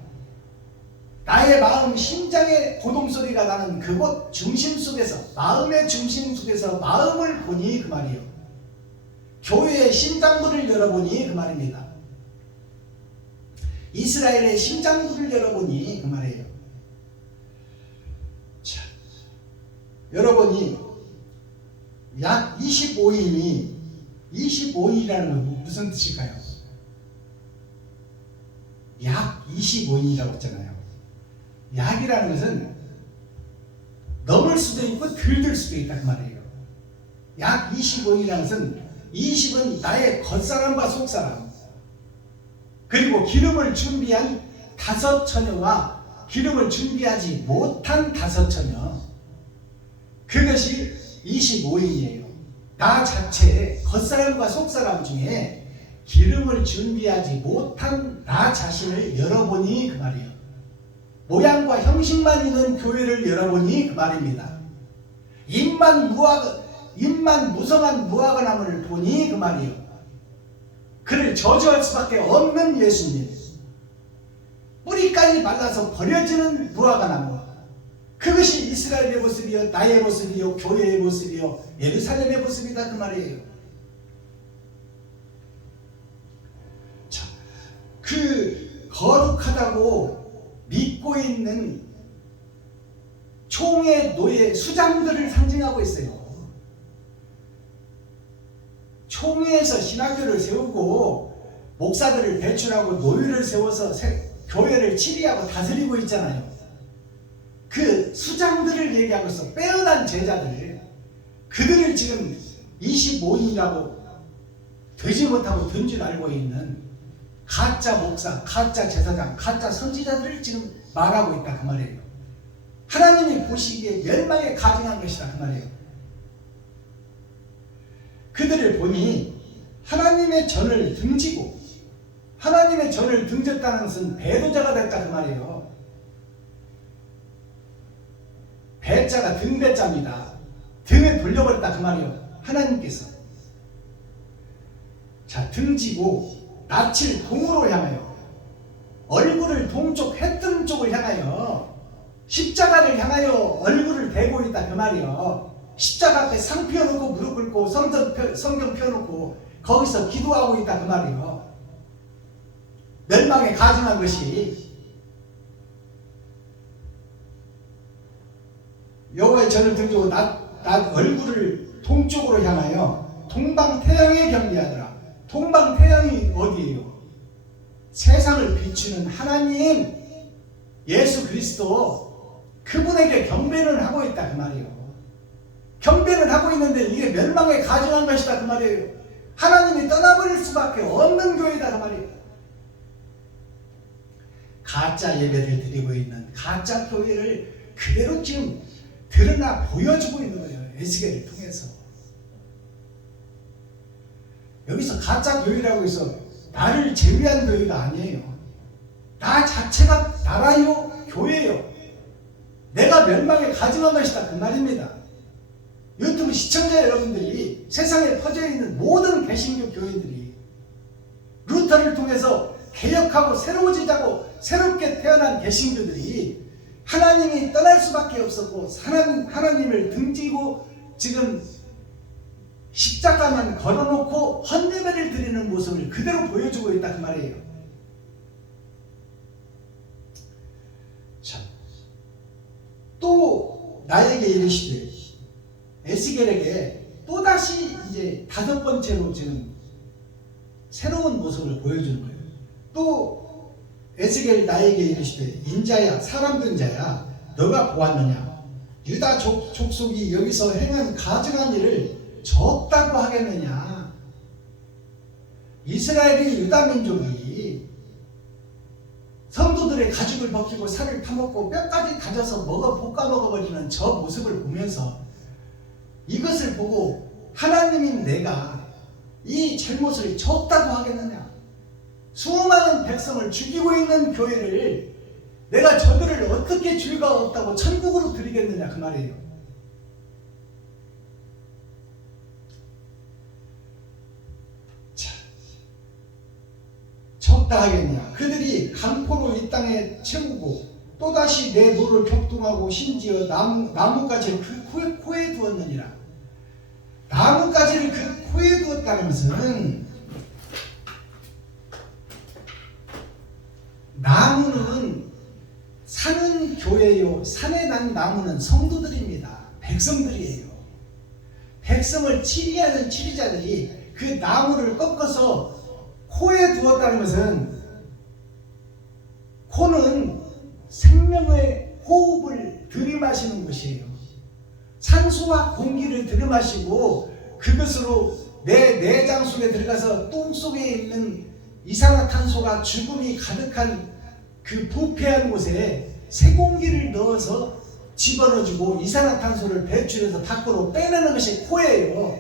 나의 마음 심장의 고동소리가 나는 그곳 중심 속에서, 마음의 중심 속에서 마음을 보니 그 말이에요. 교회의 심장문을 열어보니 그 말입니다. 이스라엘의 심장문을 열어보니 그 말이에요. 자, 열어보니 약 25인이라는 건 무슨 뜻일까요? 약 25인이라고 했잖아요. 약이라는 것은 넘을 수도 있고 덜 수도 있다 그 말이에요. 약 25인이라는 것은 20은 나의 겉사람과 속사람, 그리고 기름을 준비한 5처녀와 기름을 준비하지 못한 5처녀, 그것이 25인이에요. 나 자체의 겉사람과 속사람 중에 기름을 준비하지 못한 나 자신을 열어보니 그 말이에요. 모양과 형식만 있는 교회를 열어보니 그 말입니다. 입만 무성한 무화과나무를 보니 그 말이에요. 그를 저주할 수밖에 없는 예수님, 뿌리까지 말라서 버려지는 무화과나무, 그것이 이스라엘의 모습이요, 나의 모습이요, 교회의 모습이요, 예루살렘의 모습이다 그 말이에요. 자, 그 거룩하다고 믿고 있는 총의 노예 수장들을 상징하고 있어요. 총회에서 신학교를 세우고 목사들을 배출하고 노예를 세워서 교회를 치리하고 다스리고 있잖아요. 그 수장들을 얘기하고 있어. 빼어난 제자들, 그들을 지금 25인이라고 되지 못하고 된 줄 알고 있는 가짜 목사, 가짜 제사장, 가짜 선지자들을 지금 말하고 있다 그 말이에요. 하나님이 보시기에 멸망에 가증한 것이다 그 말이에요. 그들을 보니 하나님의 전을 등지고, 하나님의 전을 등졌다는 것은 배도자가 됐다 그 말이에요. 배자가 등배자입니다. 등을 돌려버렸다 그 말이에요. 하나님께서. 자, 등지고 낯을 동으로 향하여, 얼굴을 동쪽 해뜬 쪽을 향하여, 십자가를 향하여 얼굴을 대고 있다 그 말이에요. 십자가 앞에 상 펴놓고 무릎 꿇고 성경 펴놓고 거기서 기도하고 있다 그 말이에요. 멸망에 가증한 것이 여호와의 전을 등지고 얼굴을 동쪽으로 향하여 동방 태양에 경배하더라. 동방 태양이 어디예요? 세상을 비추는 하나님 예수 그리스도, 그분에게 경배를 하고 있다 그 말이에요. 경배를 하고 있는데 이게 멸망에 가증한 것이다 그 말이에요. 하나님이 떠나버릴 수밖에 없는 교회다 그 말이에요. 가짜 예배를 드리고 있는 가짜 교회를 그대로 지금 드러나 보여주고 있는 거예요. 에스겔을 통해서. 여기서 가짜 교회라고 해서 나를 제외한 교회가 아니에요. 나 자체가 나라요, 교회요. 내가 멸망에 가증한 것이다 그 말입니다. 유튜브 시청자 여러분들이, 세상에 퍼져있는 모든 개신교 교회들이 루터를 통해서 개혁하고 새로워지자고 새롭게 태어난 개신교들이 하나님이 떠날 수밖에 없었고 하나님을 등지고 지금 십자가만 걸어놓고 헌예배를 드리는 모습을 그대로 보여주고 있다 그 말이에요. 자, 또 나에게 이르시되, 에스겔에게 또다시 이제 5번째로 지금 새로운 모습을 보여주는 거예요. 또 에스겔 나에게 이르시되 인자야 사람 된 자야 너가 보았느냐 유다 족속이 여기서 행한 가증한 일을 적다고 하겠느냐. 이스라엘이 유다 민족이 성도들의 가죽을 벗기고 살을 파먹고 뼈까지 다져서 볶아 먹어버리는 저 모습을 보면서 이것을 보고 하나님인 내가 이 잘못을 적다고 하겠느냐. 수많은 백성을 죽이고 있는 교회를 내가 저들을 어떻게 죄가 없다고 천국으로 드리겠느냐 그 말이에요. 자, 적다 하겠냐. 그들이 강포로 이 땅에 채우고 또다시 내 노를 격동하고 심지어 나무가지를 그 코에 두었느니라. 나무가지를 그 코에 두었다는 것은 나무는 산은 교회요 산에 난 나무는 성도들입니다. 백성들이에요. 백성을 치리하는 치리자들이 그 나무를 꺾어서 코에 두었다는 것은 코는 생명의 호흡을 들이마시는 것이에요. 산소와 공기를 들이마시고 그것으로 내 내장 속에 들어가서 똥 속에 있는 이산화탄소가 죽음이 가득한 그 부패한 곳에 새 공기를 넣어서 집어넣어주고 이산화탄소를 배출해서 밖으로 빼내는 것이 코예요.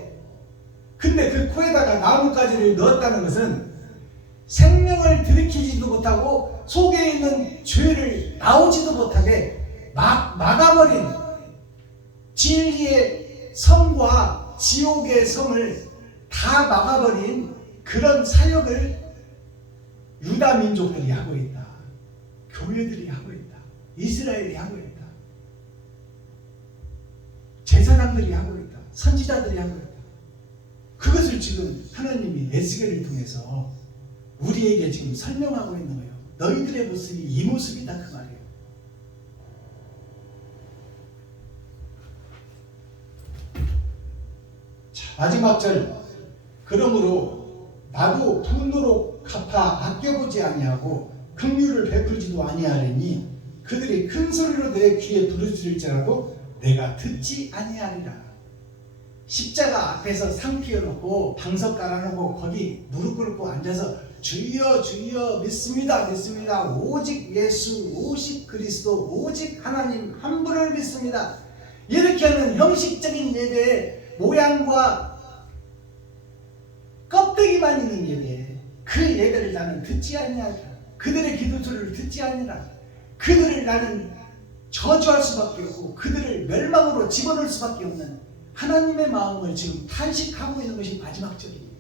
근데 그 코에다가 나뭇가지를 넣었다는 것은 생명을 들이키지도 못하고 속에 있는 죄를 나오지도 못하게 막아버린 진리의 성과 지옥의 성을 다 막아버린 그런 사역을 유다 민족들이 하고 있다. 교회들이 하고 있다. 이스라엘이 하고 있다. 제사장들이 하고 있다. 선지자들이 하고 있다. 그것을 지금 하나님이 에스겔을 통해서 우리에게 지금 설명하고 있는 거예요. 너희들의 모습이 이 모습이다 그 말이에요. 자, 마지막 절. 그러므로 나도 분노로 갚아 아껴보지 아니하고 긍휼을 베풀지도 아니하리니 그들이 큰 소리로 내 귀에 부르짖을지라도 내가 듣지 아니하리라. 십자가 앞에서 상 피워놓고 방석 깔아놓고 거기 무릎 꿇고 앉아서 주여 주여 믿습니다 믿습니다 오직 예수 오직 그리스도 오직 하나님 한 분을 믿습니다. 이렇게 하는 형식적인 예배의 모양과 껍데기만 있는 예배, 그 예배를 나는 듣지 아니하리라. 그들의 기도 소리를 듣지 아니하리라. 그들을 나는 저주할 수밖에 없고 그들을 멸망으로 집어넣을 수밖에 없는 하나님의 마음을 지금 탄식하고 있는 것이 마지막 절이에요.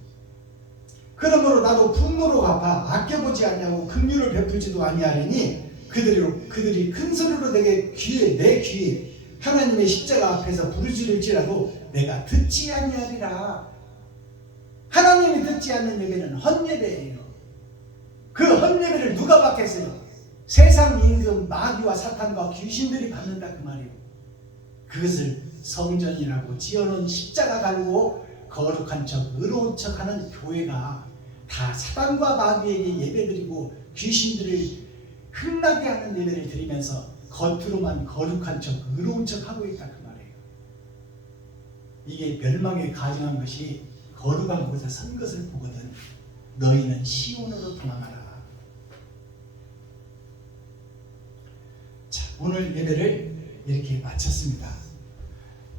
그러므로 나도 분노로 갚아 아껴보지 아니하고 긍휼을 베풀지도 아니하리니 그들이 큰 소리로 내 귀에 하나님의 십자가 앞에서 부르짖을지라도 내가 듣지 아니하리라. 하나님이 듣지 않는 예배는 헛예배예요. 그 헛예배를 누가 받겠어요? 세상 임금 마귀와 사탄과 귀신들이 받는다 그 말이에요. 그것을 성전이라고 지어놓은 십자가 달고 거룩한 척 의로운 척 하는 교회가 다 사탄과 마귀에게 예배드리고 귀신들을 흥나게 하는 예배를 드리면서 겉으로만 거룩한 척 의로운 척 하고 있다 그 말이에요. 이게 멸망에 가증한 것이 거룩한 곳에 선 것을 보거든 너희는 시온으로 도망하라. 자, 오늘 예배를 이렇게 마쳤습니다.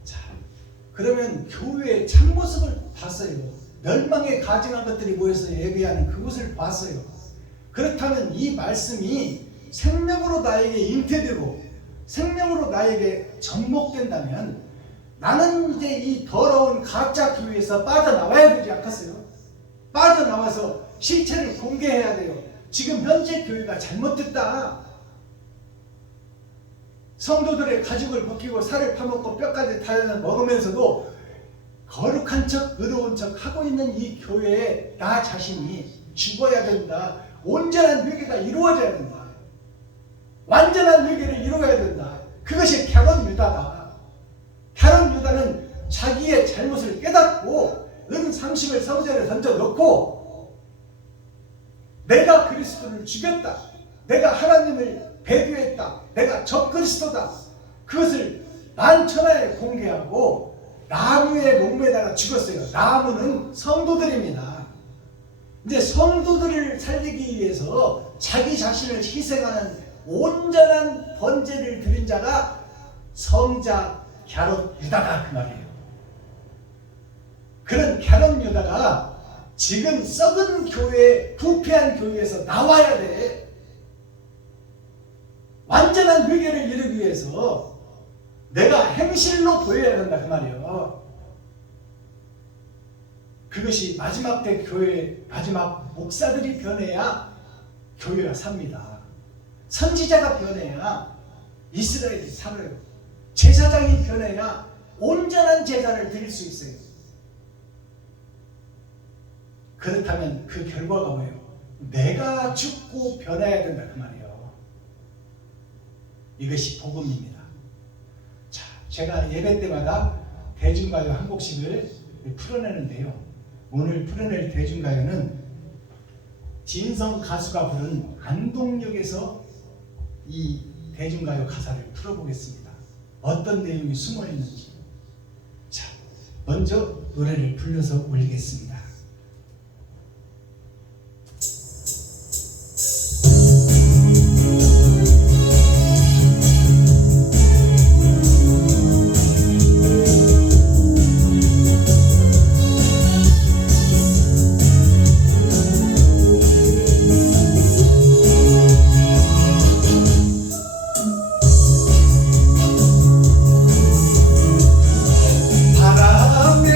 자, 그러면 교회의 참모습을 봤어요. 멸망에 가증한 것들이 모여서 예배하는 그곳을 봤어요. 그렇다면 이 말씀이 생명으로 나에게 잉태되고 생명으로 나에게 접목된다면 나는 이제 이 더러운 가짜 교회에서 빠져나와야 되지 않겠어요? 빠져나와서 실체를 공개해야 돼요. 지금 현재 교회가 잘못됐다. 성도들의 가죽을 벗기고 살을 파먹고 뼈까지 다 먹으면서도 거룩한 척 의로운 척 하고 있는 이 교회에 나 자신이 죽어야 된다. 온전한 회개가 이루어져야 된다. 완전한 회개를 이루어야 된다. 그것이 갸론 유다다. 갸론 유다는 자기의 잘못을 깨닫고 은 상식을 성전에 던져놓고 내가 그리스도를 죽였다. 내가 하나님을 배교했다. 내가 적그리스도다. 그것을 만천하에 공개하고 나무에 목매다가 죽었어요. 나무는 성도들입니다. 이제 성도들을 살리기 위해서 자기 자신을 희생하는 온전한 번제를 드린 자가 성자 갸롯 유다다 그 말이에요. 그런 갸롯 유다가 지금 썩은 교회, 부패한 교회에서 나와야 돼. 완전한 회개를 이루기 위해서 내가 행실로 보여야 된다 그 말이에요. 그것이 마지막 때 교회, 마지막 목사들이 변해야 교회가 삽니다. 선지자가 변해야 이스라엘이 살아요. 제사장이 변해야 온전한 제사를 드릴 수 있어요. 그렇다면 그 결과가 뭐예요? 내가 죽고 변해야 된다 그 말이에요. 이것이 복음입니다. 자, 제가 예배 때마다 대중가요 한 곡씩을 풀어내는데요. 오늘 풀어낼 대중가요는 진성 가수가 부른 안동역에서 이 대중가요 가사를 풀어보겠습니다. 어떤 내용이 숨어 있는지. 자, 먼저 노래를 불러서 올리겠습니다. 바람에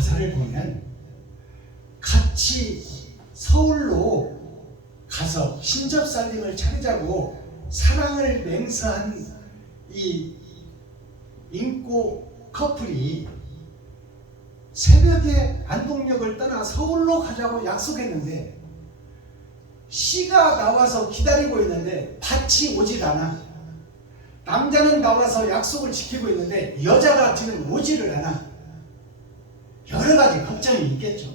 가사를 보면 같이 서울로 가서 신접살림을 차리자고 사랑을 맹세한 이 인고 커플이 새벽에 안동역을 떠나 서울로 가자고 약속했는데 씨가 나와서 기다리고 있는데 밭이 오질 않아. 남자는 나와서 약속을 지키고 있는데 여자가 지금 오지를 않아. 여러 가지 걱정이 있겠죠.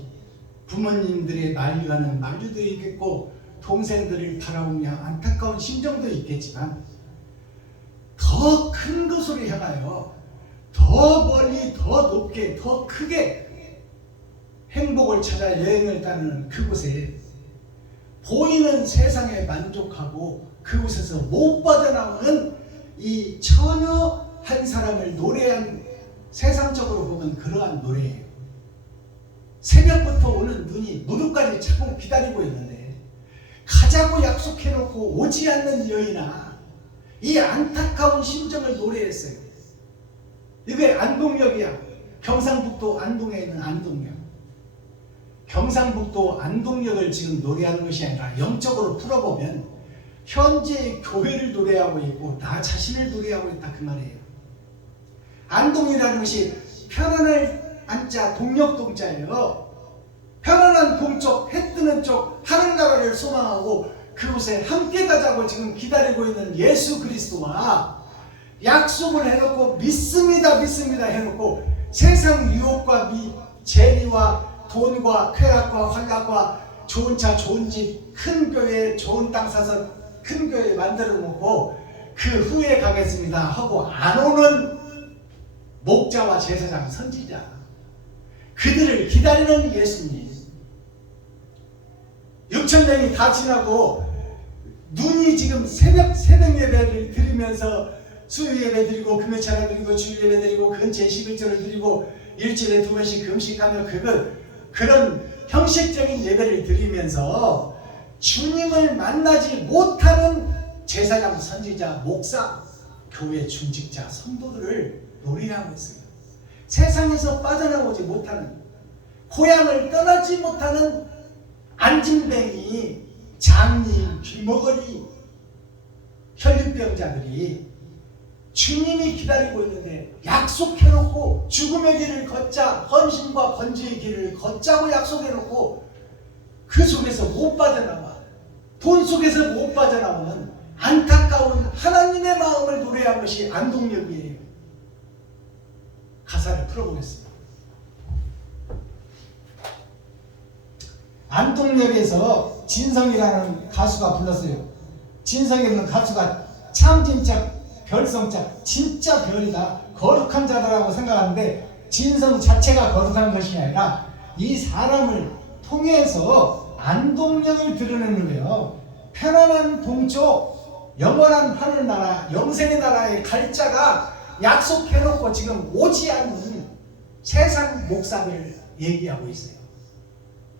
부모님들의 만류하는 만류도 있겠고 동생들을 바라보며 안타까운 심정도 있겠지만 더 큰 것으로 향하여 더 멀리 더 높게 더 크게 행복을 찾아 여행을 따르는 그곳에 보이는 세상에 만족하고 그곳에서 못 빠져나오는 이 처녀 한 사람을 노래한 세상적으로 보면 그러한 노래예요. 새벽부터 오는 눈이 무릎까지 차고 기다리고 있는데 가자고 약속해놓고 오지 않는 여인아, 이 안타까운 심정을 노래했어요. 이게 안동역이야. 경상북도 안동에 있는 안동역. 경상북도 안동역을 지금 노래하는 것이 아니라 영적으로 풀어보면 현재의 교회를 노래하고 있고 나 자신을 노래하고 있다 그 말이에요. 안동이라는 것이 편안할 안자 동력동자예요. 편안한 동쪽, 해 뜨는 쪽 하늘나라를 소망하고 그곳에 함께 가자고 지금 기다리고 있는 예수 그리스도와 약속을 해놓고 믿습니다 해놓고 세상 유혹과 재리와 돈과 쾌락과 활락과 좋은 차 좋은 집 큰 교회 좋은 땅 사서 큰 교회 만들어 놓고 그 후에 가겠습니다 하고 안 오는 목자와 제사장 선지자, 그들을 기다리는 예수님. 6,000년이 다 지나고 눈이 지금 새벽 예배를 드리면서 수요 예배 드리고 금요 찬양 드리고 주일 예배 드리고 근처에 11조를 드리고 일주일에 2번씩 금식하며 그런 형식적인 예배를 드리면서 주님을 만나지 못하는 제사장, 선지자, 목사, 교회 중직자, 성도들을 노래하고 있어요. 세상에서 빠져나오지 못하는, 고향을 떠나지 못하는 안진뱅이, 장님, 귀머거리, 혈류병자들이 주님이 기다리고 있는데 약속해놓고 죽음의 길을 걷자, 헌신과 번제의 길을 걷자고 약속해놓고 그 속에서 못 빠져나와, 돈 속에서 못 빠져나오는 안타까운 하나님의 마음을 노래한 것이 안동역이에요. 가사를 풀어보겠습니다. 안동역에서 진성이라는 가수가 불렀어요. 진성이라는 가수가 참 진짜 별성자, 진짜 별이다, 거룩한 자다라고 생각하는데 진성 자체가 거룩한 것이 아니라 이 사람을 통해서 안동역을 드러내는 거예요. 편안한 동쪽, 영원한 하늘나라, 영생의 나라의 갈 자가 약속해놓고 지금 오지 않는 세상 목사를 얘기하고 있어요.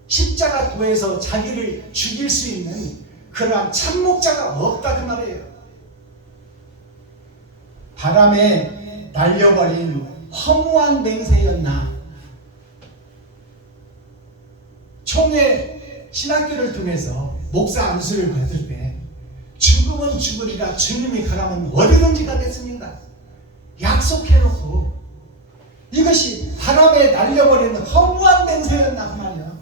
십자가 도에서 자기를 죽일 수 있는 그러한 참목자가 없다 그 말이에요. 바람에 날려버린 허무한 맹세였나. 총회 신학교를 통해서 목사 안수를 받을 때 죽음은 죽으리라 주님이 가라면 어디든지 가겠습니다 약속해놓고 이것이 바람에 날려버리는 허무한 맹세였나 그 말이야.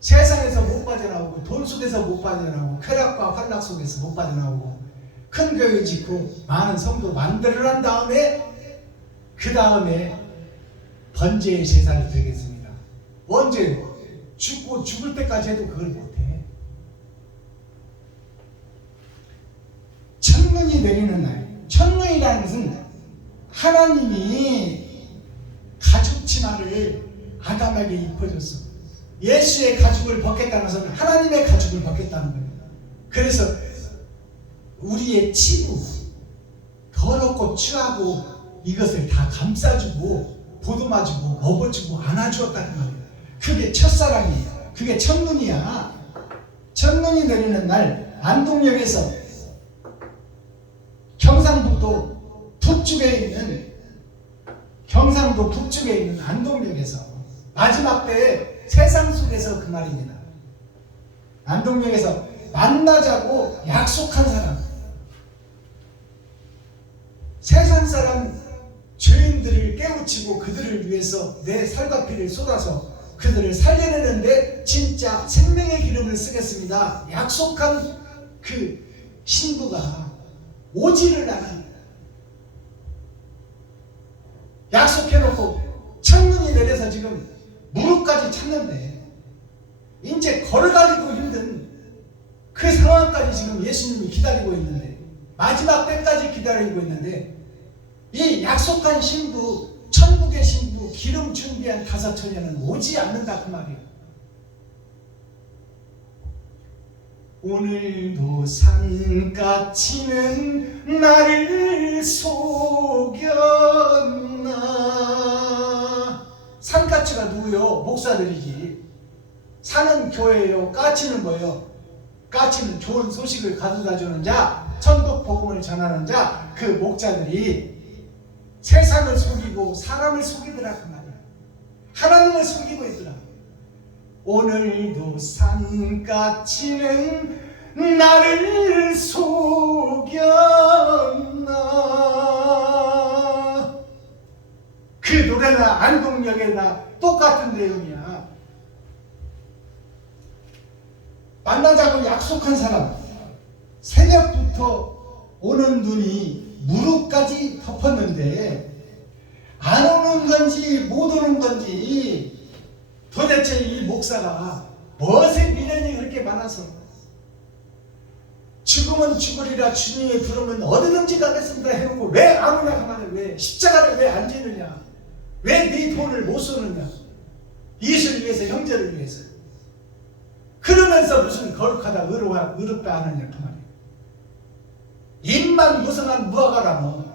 세상에서 못 빠져나오고 돈 속에서 못 빠져나오고 쾌락과 환락 속에서 못 빠져나오고 큰 교회 짓고 많은 성도 만들어 난 다음에 그 다음에 번제의 제사를 드리겠습니다. 언제? 죽을 때까지 해도 그걸 못해. 첫눈이 내리는 날. 첫눈이라는 것은 하나님이 가죽 치마를 아담에게 입혀줬어. 예수의 가죽을 벗겠다는 것은 하나님의 가죽을 벗겠다는 거예요. 그래서 우리의 치부, 더럽고 추하고 이것을 다 감싸주고 보듬어주고 먹어주고 안아주었다는 말이에요. 그게 첫사랑이에요. 그게 첫눈이야. 첫눈이 내리는 날 안동역에서 경상북도 북쪽에 있는 경상도 북쪽에 있는 안동역에서 마지막 때의 세상 속에서 그 말입니다. 안동역에서 만나자고 약속한 사람, 세상 사람 죄인들을 깨우치고 그들을 위해서 내 살과 피를 쏟아서 그들을 살려내는데 진짜 생명의 기름을 쓰겠습니다. 약속한 그 신부가 오지를 않은, 약속해놓고 창문이 내려서 지금 무릎까지 찼는데 이제 걸어가기도 힘든 그 상황까지 지금 예수님이 기다리고 있는데, 마지막 때까지 기다리고 있는데, 이 약속한 신부, 천국의 신부, 기름 준비한 5 처녀는 오지 않는다 그 말이에요. 오늘도 산까치는 나를 속였나. 산까치가 누구요? 목사들이지. 산은 교회예요. 까치는 뭐예요? 까치는 좋은 소식을 가져다 주는 자, 천국 복음을 전하는 자, 그 목자들이 세상을 속이고 사람을 속이더라 그 말이야. 하나님을 속이고 있더라. 오늘도 산까치는 나를 속였나. 그 노래나 안동역에나 똑같은 내용이야. 만나자고 약속한 사람, 새벽부터 오는 눈이 무릎까지 덮었는데 안 오는 건지 못 오는 건지, 도대체 이 목사가 무엇의 미련이 그렇게 많아서, 죽으면 죽으리라 주님의 부르면 어디든지 가겠습니다 해놓고 왜 아무나 가만히, 왜 십자가를 왜 안 지느냐, 왜 네 돈을 못 쏘느냐, 이웃을 위해서, 형제를 위해서. 그러면서 무슨 거룩하다 의롭다 하느냐 그 말이에요. 입만 무성한 무화과라면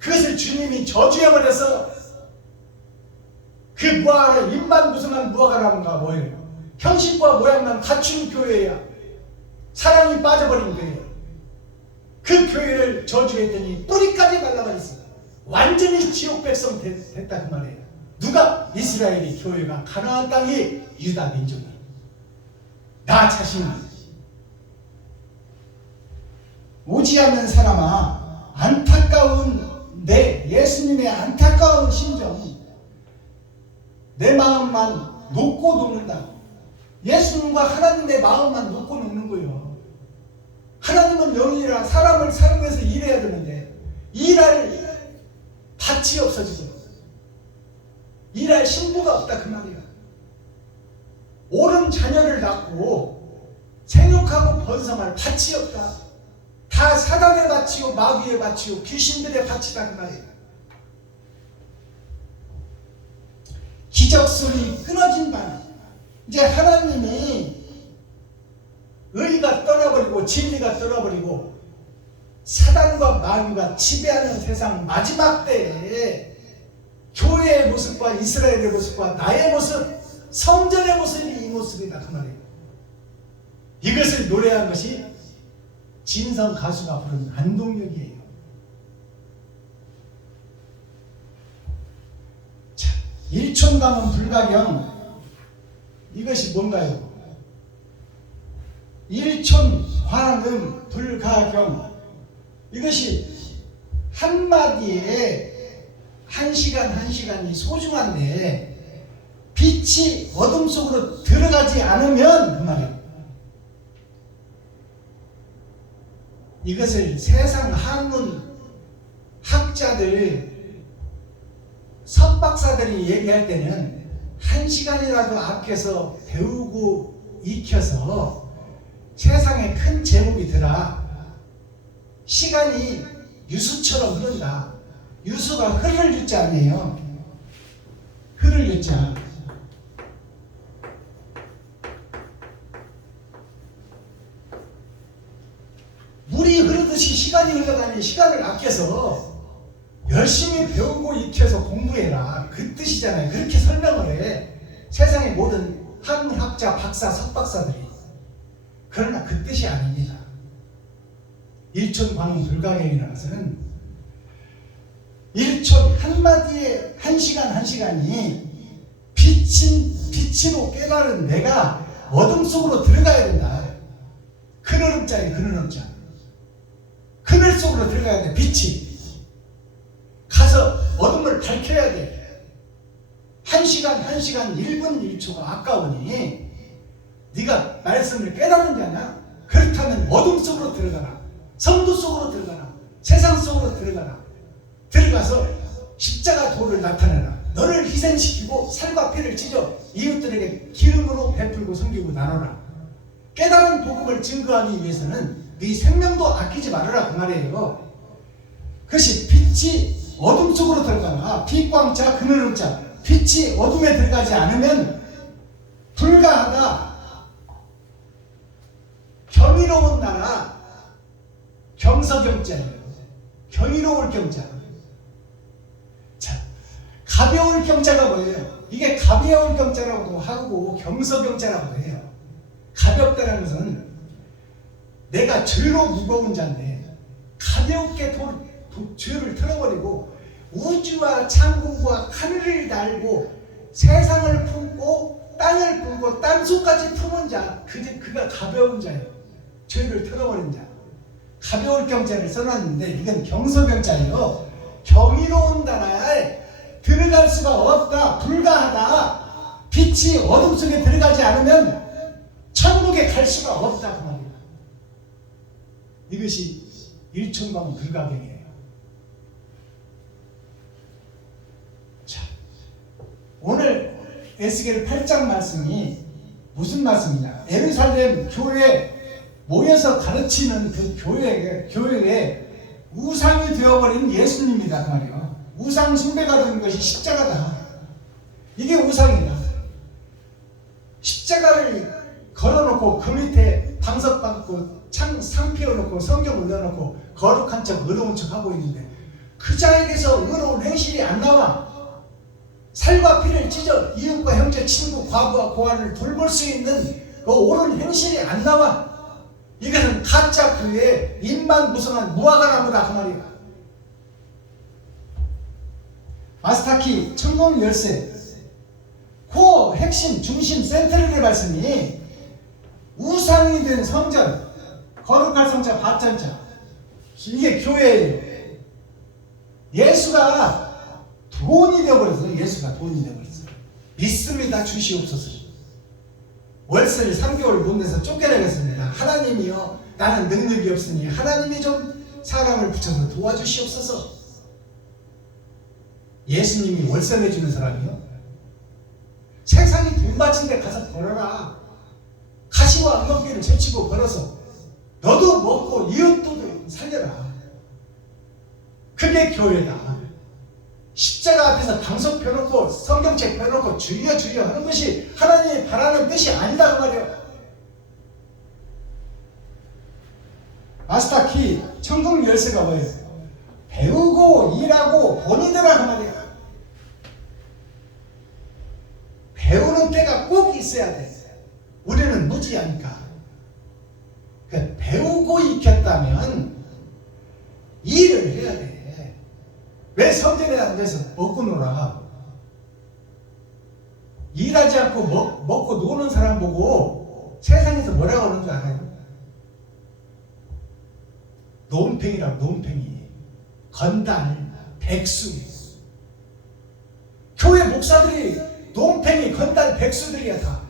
그것을 주님이 저주해버려서, 그 무화과, 입만 무성한 무화과라면가 뭐예요? 형식과 모양만 갖춘 교회야. 사랑이 빠져버린 교회. 그 교회를 저주했더니 뿌리까지 날라가있어. 완전히 지옥 백성 됐다 그 말이에요. 누가? 이스라엘이, 교회가, 가나안 땅이, 유다 민족이. 나 자신이. 오지 않는 사람아, 안타까운 내 예수님의 안타까운 심정, 내 마음만 놓고 놓는다. 예수님과 하나님의 마음만 놓고 놓는 거예요. 하나님은 영이라 사람을 사용해서 일해야 되는데 일할 밭이 없어지고 일할 신부가 없다 그 말이야. 옳은 자녀를 낳고 생육하고 번성할 밭이 없다. 다 사단의 밭이요, 마귀의 밭이요, 귀신들의 밭이다 그 말이에요. 기적소리 끊어진 반, 이제 하나님이 의가 떠나버리고 진리가 떠나버리고 사단과 마귀가 지배하는 세상 마지막 때에 교회의 모습과 이스라엘의 모습과 나의 모습, 성전의 모습이 이 모습이다 그 말이에요. 이것을 노래한 것이 진성 가수가 부른 안동역이에요. 자, 일촌강은 불가경, 이것이 뭔가요? 일촌 광음 불가경, 이것이 한마디에 1시간 1시간이 소중한데 빛이 어둠 속으로 들어가지 않으면 그 말이에요. 이것을 세상 한문 학자들, 석박사들이 얘기할 때는 1시간이라도 아껴서 배우고 익혀서 세상에 큰 제목이 들어. 시간이 유수처럼 흐른다. 유수가 흐를 유자 아니에요. 흐를 유자. 물이 흐르듯이 시간이 흘러가니 시간을 아껴서 열심히 배우고 익혀서 공부해라 그 뜻이잖아요. 그렇게 설명을 해 세상의 모든 한문학자, 박사, 석박사들이. 그러나 그 뜻이 아닙니다. 일촌광음 불가경이라는 것은 1초 한마디에 1시간 1시간이 빛으로 깨달은 내가 어둠 속으로 들어가야 된다. 그늘음자에 그늘음자. 그늘 속으로 들어가야 돼. 빛이 가서 어둠을 밝혀야 돼. 1시간 1분 1초가 아까우니 네가 말씀을 깨달은 자냐? 그렇다면 어둠 속으로 들어가라. 성도 속으로 들어가라. 세상 속으로 들어가라. 들어가서 십자가 도를 나타내라. 너를 희생시키고 살과 피를 찢어 이웃들에게 기름으로 베풀고 섬기고 나눠라. 깨달은 복음을 증거하기 위해서는 네 생명도 아끼지 말아라 그 말이에요. 그것이 빛이 어둠 속으로 들어가라. 빛광자 그늘음자. 빛이 어둠에 들어가지 않으면 불가하다. 경이로운 나라. 경서경자예요. 경이로울 경자. 자, 가벼울 경자가 뭐예요? 이게 가벼울 경자라고도 하고 경서경자라고도 해요. 가볍다는 것은 내가 죄로 무거운 자인데 가볍게 죄를 털어버리고 우주와 창궁과 하늘을 달고 세상을 품고 땅을 품고 땅속까지 품은 자, 그가 가벼운 자예요. 죄를 털어버린 자. 가벼울 경자를 써놨는데 이건 경서경자예요. 경이로운 나라에 들어갈 수가 없다. 불가하다. 빛이 어둠 속에 들어가지 않으면 천국에 갈 수가 없다 그 말이에요. 이것이 일천방 불가경이에요. 자, 오늘 에스겔 8장 말씀이 무슨 말씀이냐? 예루살렘 교회에 모여서 가르치는 그 교회에 우상이 되어버린 예수님이다 그 말이에요. 우상 숭배가 된 것이 십자가다. 이게 우상이다. 십자가를 걸어놓고 그 밑에 방석 받고 상 피워놓고 성경 올려놓고 거룩한 척 의로운 척 하고 있는데 그 자에게서 의로운 행실이 안 나와. 살과 피를 찢어 이웃과 형제 친구 과부와 고아를 돌볼 수 있는 그 옳은 행실이 안 나와. 이것은 가짜 교회의 입만 무성한 무화과나무다 그 말이야. 마스타키 천공 열쇠 코어 핵심 중심 센트럴의 말씀이 우상이 된 성전 거룩할 성자 받전자 이게 교회예요. 예수가 돈이 되어버렸어요. 예수가 돈이 되어버렸어요. 믿습니다 주시옵소서. 월세를 3개월 못 내서 쫓겨나겠습니다. 하나님이여 나는 능력이 없으니 하나님이 좀 사람을 붙여서 도와주시옵소서. 예수님이 월세 내주는 사람이요? 세상이 돈 받친 데 가서 벌어라. 가시와 안먹기를 제치고 벌어서 너도 먹고 이웃도 살려라. 그게 교회다. 십자가 앞에서 방석 펴놓고 성경책 펴놓고 주여 주여 하는 것이 하나님이 바라는 뜻이 아니다 그 말이에요. 마스터키 천국 열쇠가 뭐예요? 배우고 일하고 본이 되라 그 말이에요. 배우는 때가 꼭 있어야 돼. 우리는 무지하니까. 배우고 익혔다면 일을 해야 돼. 왜 성전에 앉아서 먹고 놀아? 일하지 않고 먹고 노는 사람 보고 세상에서 뭐라고 하는 줄 알아요? 논팽이라고. 논팽이 건달 백수. 교회 목사들이 논팽이 건달 백수들이야 다.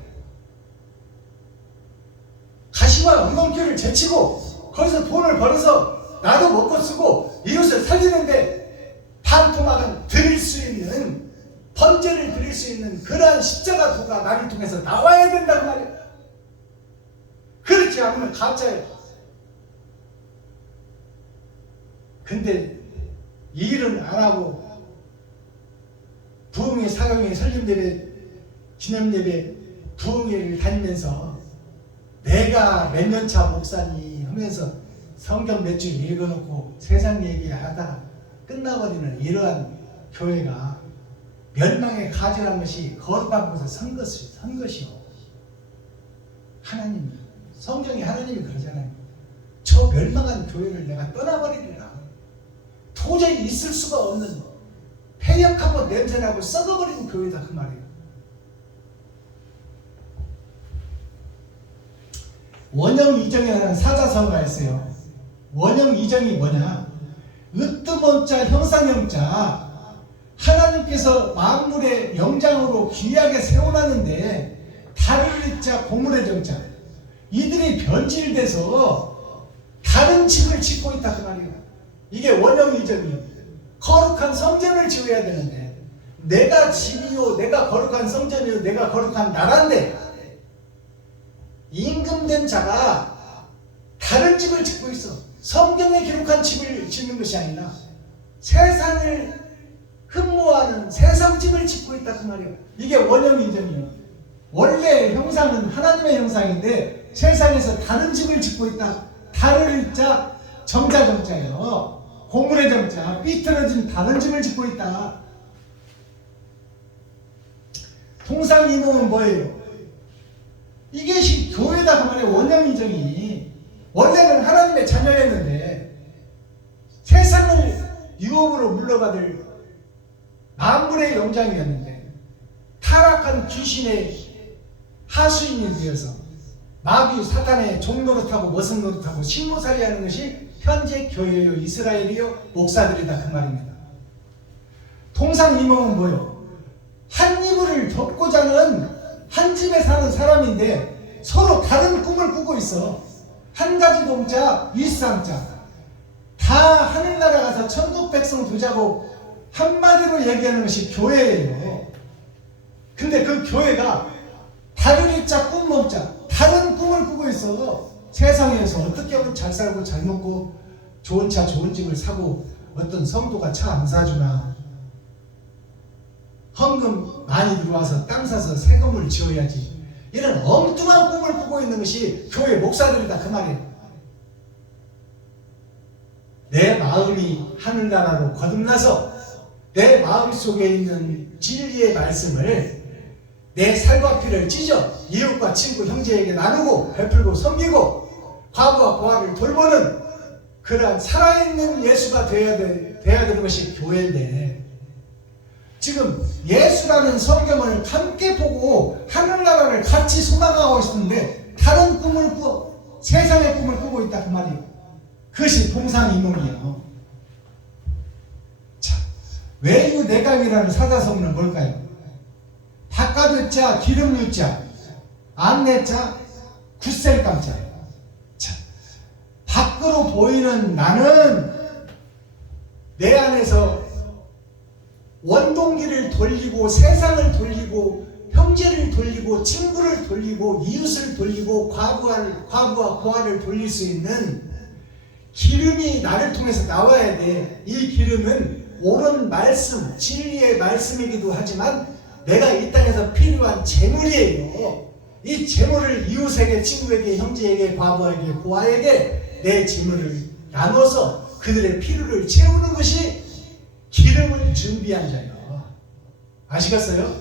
가시와 엉겅퀴를 제치고 거기서 돈을 벌어서 나도 먹고 쓰고 이웃을 살리는데 반토막은 드릴 수 있는 번제를 드릴 수 있는 그러한 십자가 도가 나를 통해서 나와야 된다는 말이야. 그렇지 않으면 가짜예요. 근데 일은 안 하고 부흥회 사경회 설립예배 기념예배 부흥회를 다니면서 내가 몇 년차 목사니 하면서 성경 몇 줄 읽어놓고 세상 얘기하다가 끝나버리는 이러한 교회가 멸망에 가지란 것이 거룩한 곳에 선 것이요. 하나님이 성경이 하나님이 그러잖아요. 저 멸망한 교회를 내가 떠나버리리라. 도저히 있을 수가 없는 폐역하고 냄새나고 썩어버린 교회다 그 말이에요. 원형 이정이라는 사자성어가 있어요. 원형 이정이 뭐냐? 으뜸원자 형상형자, 하나님께서 만물의 영장으로 귀하게 세워놨는데 달을 잇자 고물의 정자, 이들이 변질돼서 다른 집을 짓고 있다 그 말이에요. 이게 원형 이정이에요. 거룩한 성전을 지어야 되는데, 내가 집이요, 내가 거룩한 성전이요, 내가 거룩한 나라인데 임금된 자가 다른 집을 짓고 있어. 성경에 기록한 집을 짓는 것이 아니라 세상을 흠모하는 세상 집을 짓고 있다 그 말이에요. 이게 원형 이정이에요. 원래 형상은 하나님의 형상인데 세상에서 다른 집을 짓고 있다. 달을 잇자 정자예요. 고물의 정자, 삐뚤어진 다른 집을 짓고 있다. 통상이몽은 뭐예요? 이것이 교회다 그 말이에요. 원형이정이 원래는 하나님의 자녀였는데 세상을 유업으로 물러받을 만물의 영장이었는데 타락한 귀신의 하수인이 되어서 마귀 사탄의 종노릇하고 머슴노릇하고 식모살이하는 것이 현재 교회요, 이스라엘이요, 목사들이다 그 말입니다. 통상이몽은 뭐예요? 한 이불을 덮고 자는 한 집에 사는 사람인데 서로 다른 꿈을 꾸고 있어. 한 가지 동자, 일상자. 다 하늘나라 가서 천국 백성 두자고 한마디로 얘기하는 것이 교회예요. 근데 그 교회가 다른 일자 꿈 먹자 다른 꿈을 꾸고 있어. 세상에서 어떻게 하면 잘 살고 잘 먹고 좋은 차 좋은 집을 사고 어떤 성도가 차 안 사주나, 헌금 많이 들어와서 땅 사서 새 건물 지어야지, 이런 엉뚱한 꿈을 꾸고 있는 것이 교회 목사들이다 그 말이에요. 내 마음이 하늘나라로 거듭나서 내 마음속에 있는 진리의 말씀을 내 살과 피를 찢어 이웃과 친구 형제에게 나누고 베풀고 섬기고 과부와 고아를 돌보는 그러한 살아있는 예수가 돼야 되는 것이 교회인데, 지금 예수라는 성경을 함께 보고 하늘나라를 같이 소망하고 있는데 다른 꿈을 꾸어 세상의 꿈을 꾸고 있다 그 말이에요. 그것이 통상이몽이에요. 자, 외유내강이라는 사자성어는 뭘까요? 바깥유자, 기름유자, 안내자, 굳셀감자. 자, 밖으로 보이는 나는 내 안에서 원동기를 돌리고 세상을 돌리고 형제를 돌리고 친구를 돌리고 이웃을 돌리고 과부와 고아를 돌릴 수 있는 기름이 나를 통해서 나와야 돼. 이 기름은 옳은 말씀, 진리의 말씀이기도 하지만 내가 이 땅에서 필요한 재물이에요. 이 재물을 이웃에게, 친구에게, 형제에게, 과부에게, 고아에게 내 재물을 나눠서 그들의 필요를 채우는 것이 기름을 준비한 자예요. 아시겠어요?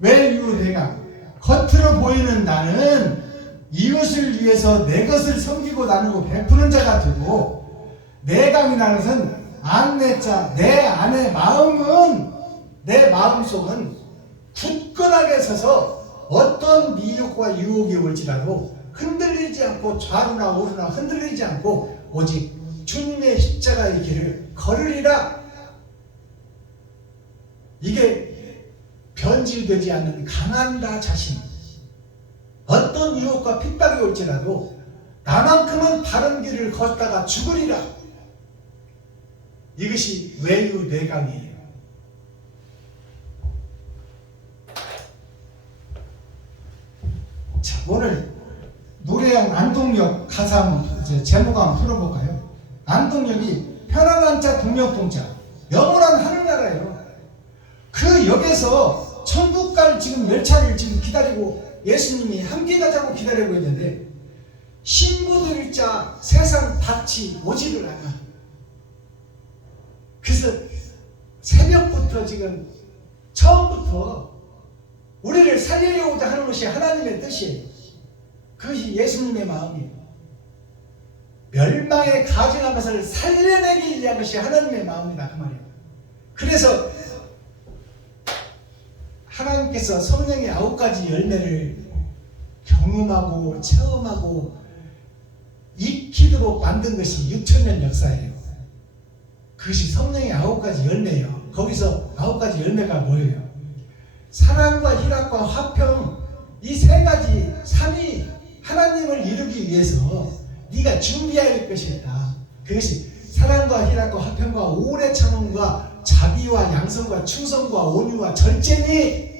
외유내강, 겉으로 보이는 나는 이웃을 위해서 내 것을 섬기고 나누고 베푸는 자가 되고, 내강이라는 것은 안내자, 내 안의 마음은, 내 마음속은 굳건하게 서서 어떤 미혹과 유혹이 올지라도 흔들리지 않고 좌루나 우루나 흔들리지 않고 오직 주님의 십자가의 길을 걸으리라. 이게 변질되지 않는 강한 나 자신. 어떤 유혹과 핍박이 올지라도 나만큼은 바른 길을 걷다가 죽으리라. 이것이 외유내강이에요. 자, 오늘 노래한 안동역 가사 한번 제목 한번 풀어볼까요? 안동역이 편안한 자 동역동자, 영원한 하늘나라예요. 그 역에서 천국 갈 지금 열차를 지금 기다리고 예수님이 함께 가자고 기다리고 있는데 신부들 자 세상 밭이 오지를 않아. 그래서 새벽부터 지금 처음부터 우리를 살리려고자 하는 것이 하나님의 뜻이에요. 그것이 예수님의 마음이에요. 멸망에 가증한 것을 살려내기 위한 것이 하나님의 마음이다 그 말이에요. 그래서 하나님께서 성령의 9가지 열매를 경험하고 체험하고 익히도록 만든 것이 6,000년 역사예요. 그것이 성령의 9가지 열매예요. 거기서 9가지 열매가 뭐예요? 사랑과 희락과 화평, 이 3가지 삼위 하나님을 이루기 위해서 네가 준비해야 할 것이 있다. 그것이 사랑과 희락과 화평과 오래 참음과 자비와 양성과 충성과 온유와 절제니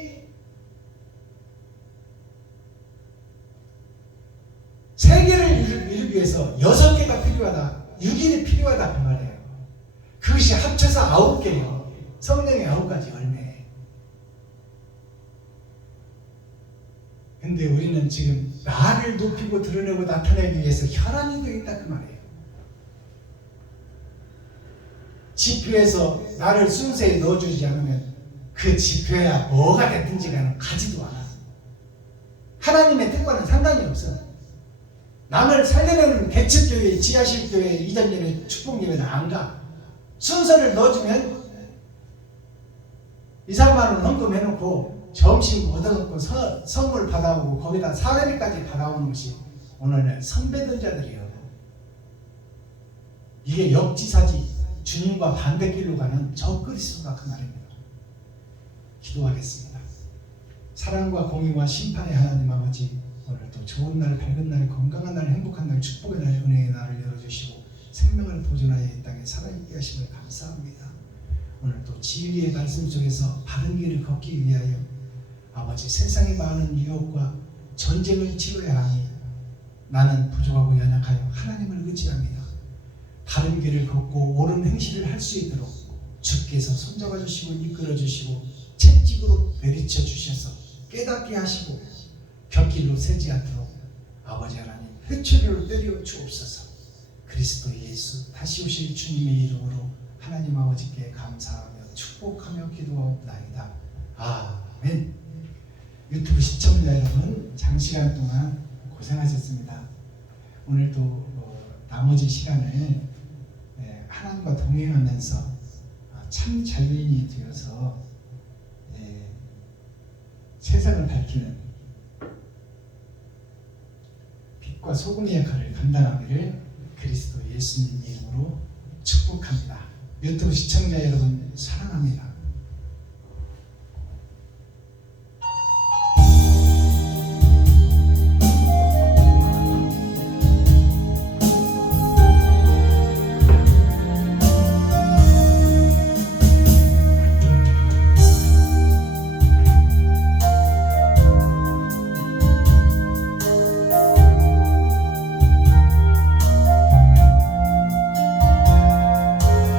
세 개를 이루기 위해서 6개가 필요하다. 6일이 필요하다 그 말이에요. 그것이 합쳐서 9개예요. 성령의 9가지 열매. 근데 우리는 지금 나를 높이고 드러내고 나타내기 위해서 혈안이 되어 있다 그 말이에요. 지표에서 나를 순서에 넣어주지 않으면 그 지표야 뭐가 됐든지 간에 가지도 않아. 하나님의 뜻과는 상관이 없어. 남을 살려내는 개척교회, 지하실교회, 이전예배, 축복예배는 안 가. 순서를 넣어주면 2, 3만 원 헌금해놓고 점심 얻어놓고 선물 받아오고 거기다 사례비까지 받아오는 것이 오늘날 선배된 자들이에요. 이게 역지사지 주님과 반대길로 가는 저 그리스도가 그 말입니다. 기도하겠습니다. 사랑과 공의와 심판의 하나님 아버지, 오늘도 좋은 날, 밝은 날, 건강한 날, 행복한 날, 축복의 날, 은혜의 날을 열어주시고 생명을 보존하여 이 땅에 살아있게 하심을 감사합니다. 오늘도 진리의 말씀 속에서 바른 길을 걷기 위하여 아버지 세상에 많은 유혹과 전쟁을 치러야 하니 나는 부족하고 연약하여 하나님을 의지합니다. 바른 길을 걷고 옳은 행실을 할 수 있도록 주께서 손잡아 주시고 이끌어 주시고 채찍으로 내리쳐 주셔서 깨닫게 하시고 곁길로 새지 않도록 아버지 하나님 회초리로 때려 주옵소서. 그리스도 예수 다시 오실 주님의 이름으로 하나님 아버지께 감사하며 축복하며 기도하옵나이다. 아멘. 유튜브 시청자 여러분, 장시간 동안 고생하셨습니다. 오늘도 나머지 시간을 하나님과 동행하면서 참 자유인이 되어서 세상을 밝히는 빛과 소금의 역할을 감당하기를 그리스도 예수님 이름으로 축복합니다. 유튜브 시청자 여러분 사랑합니다.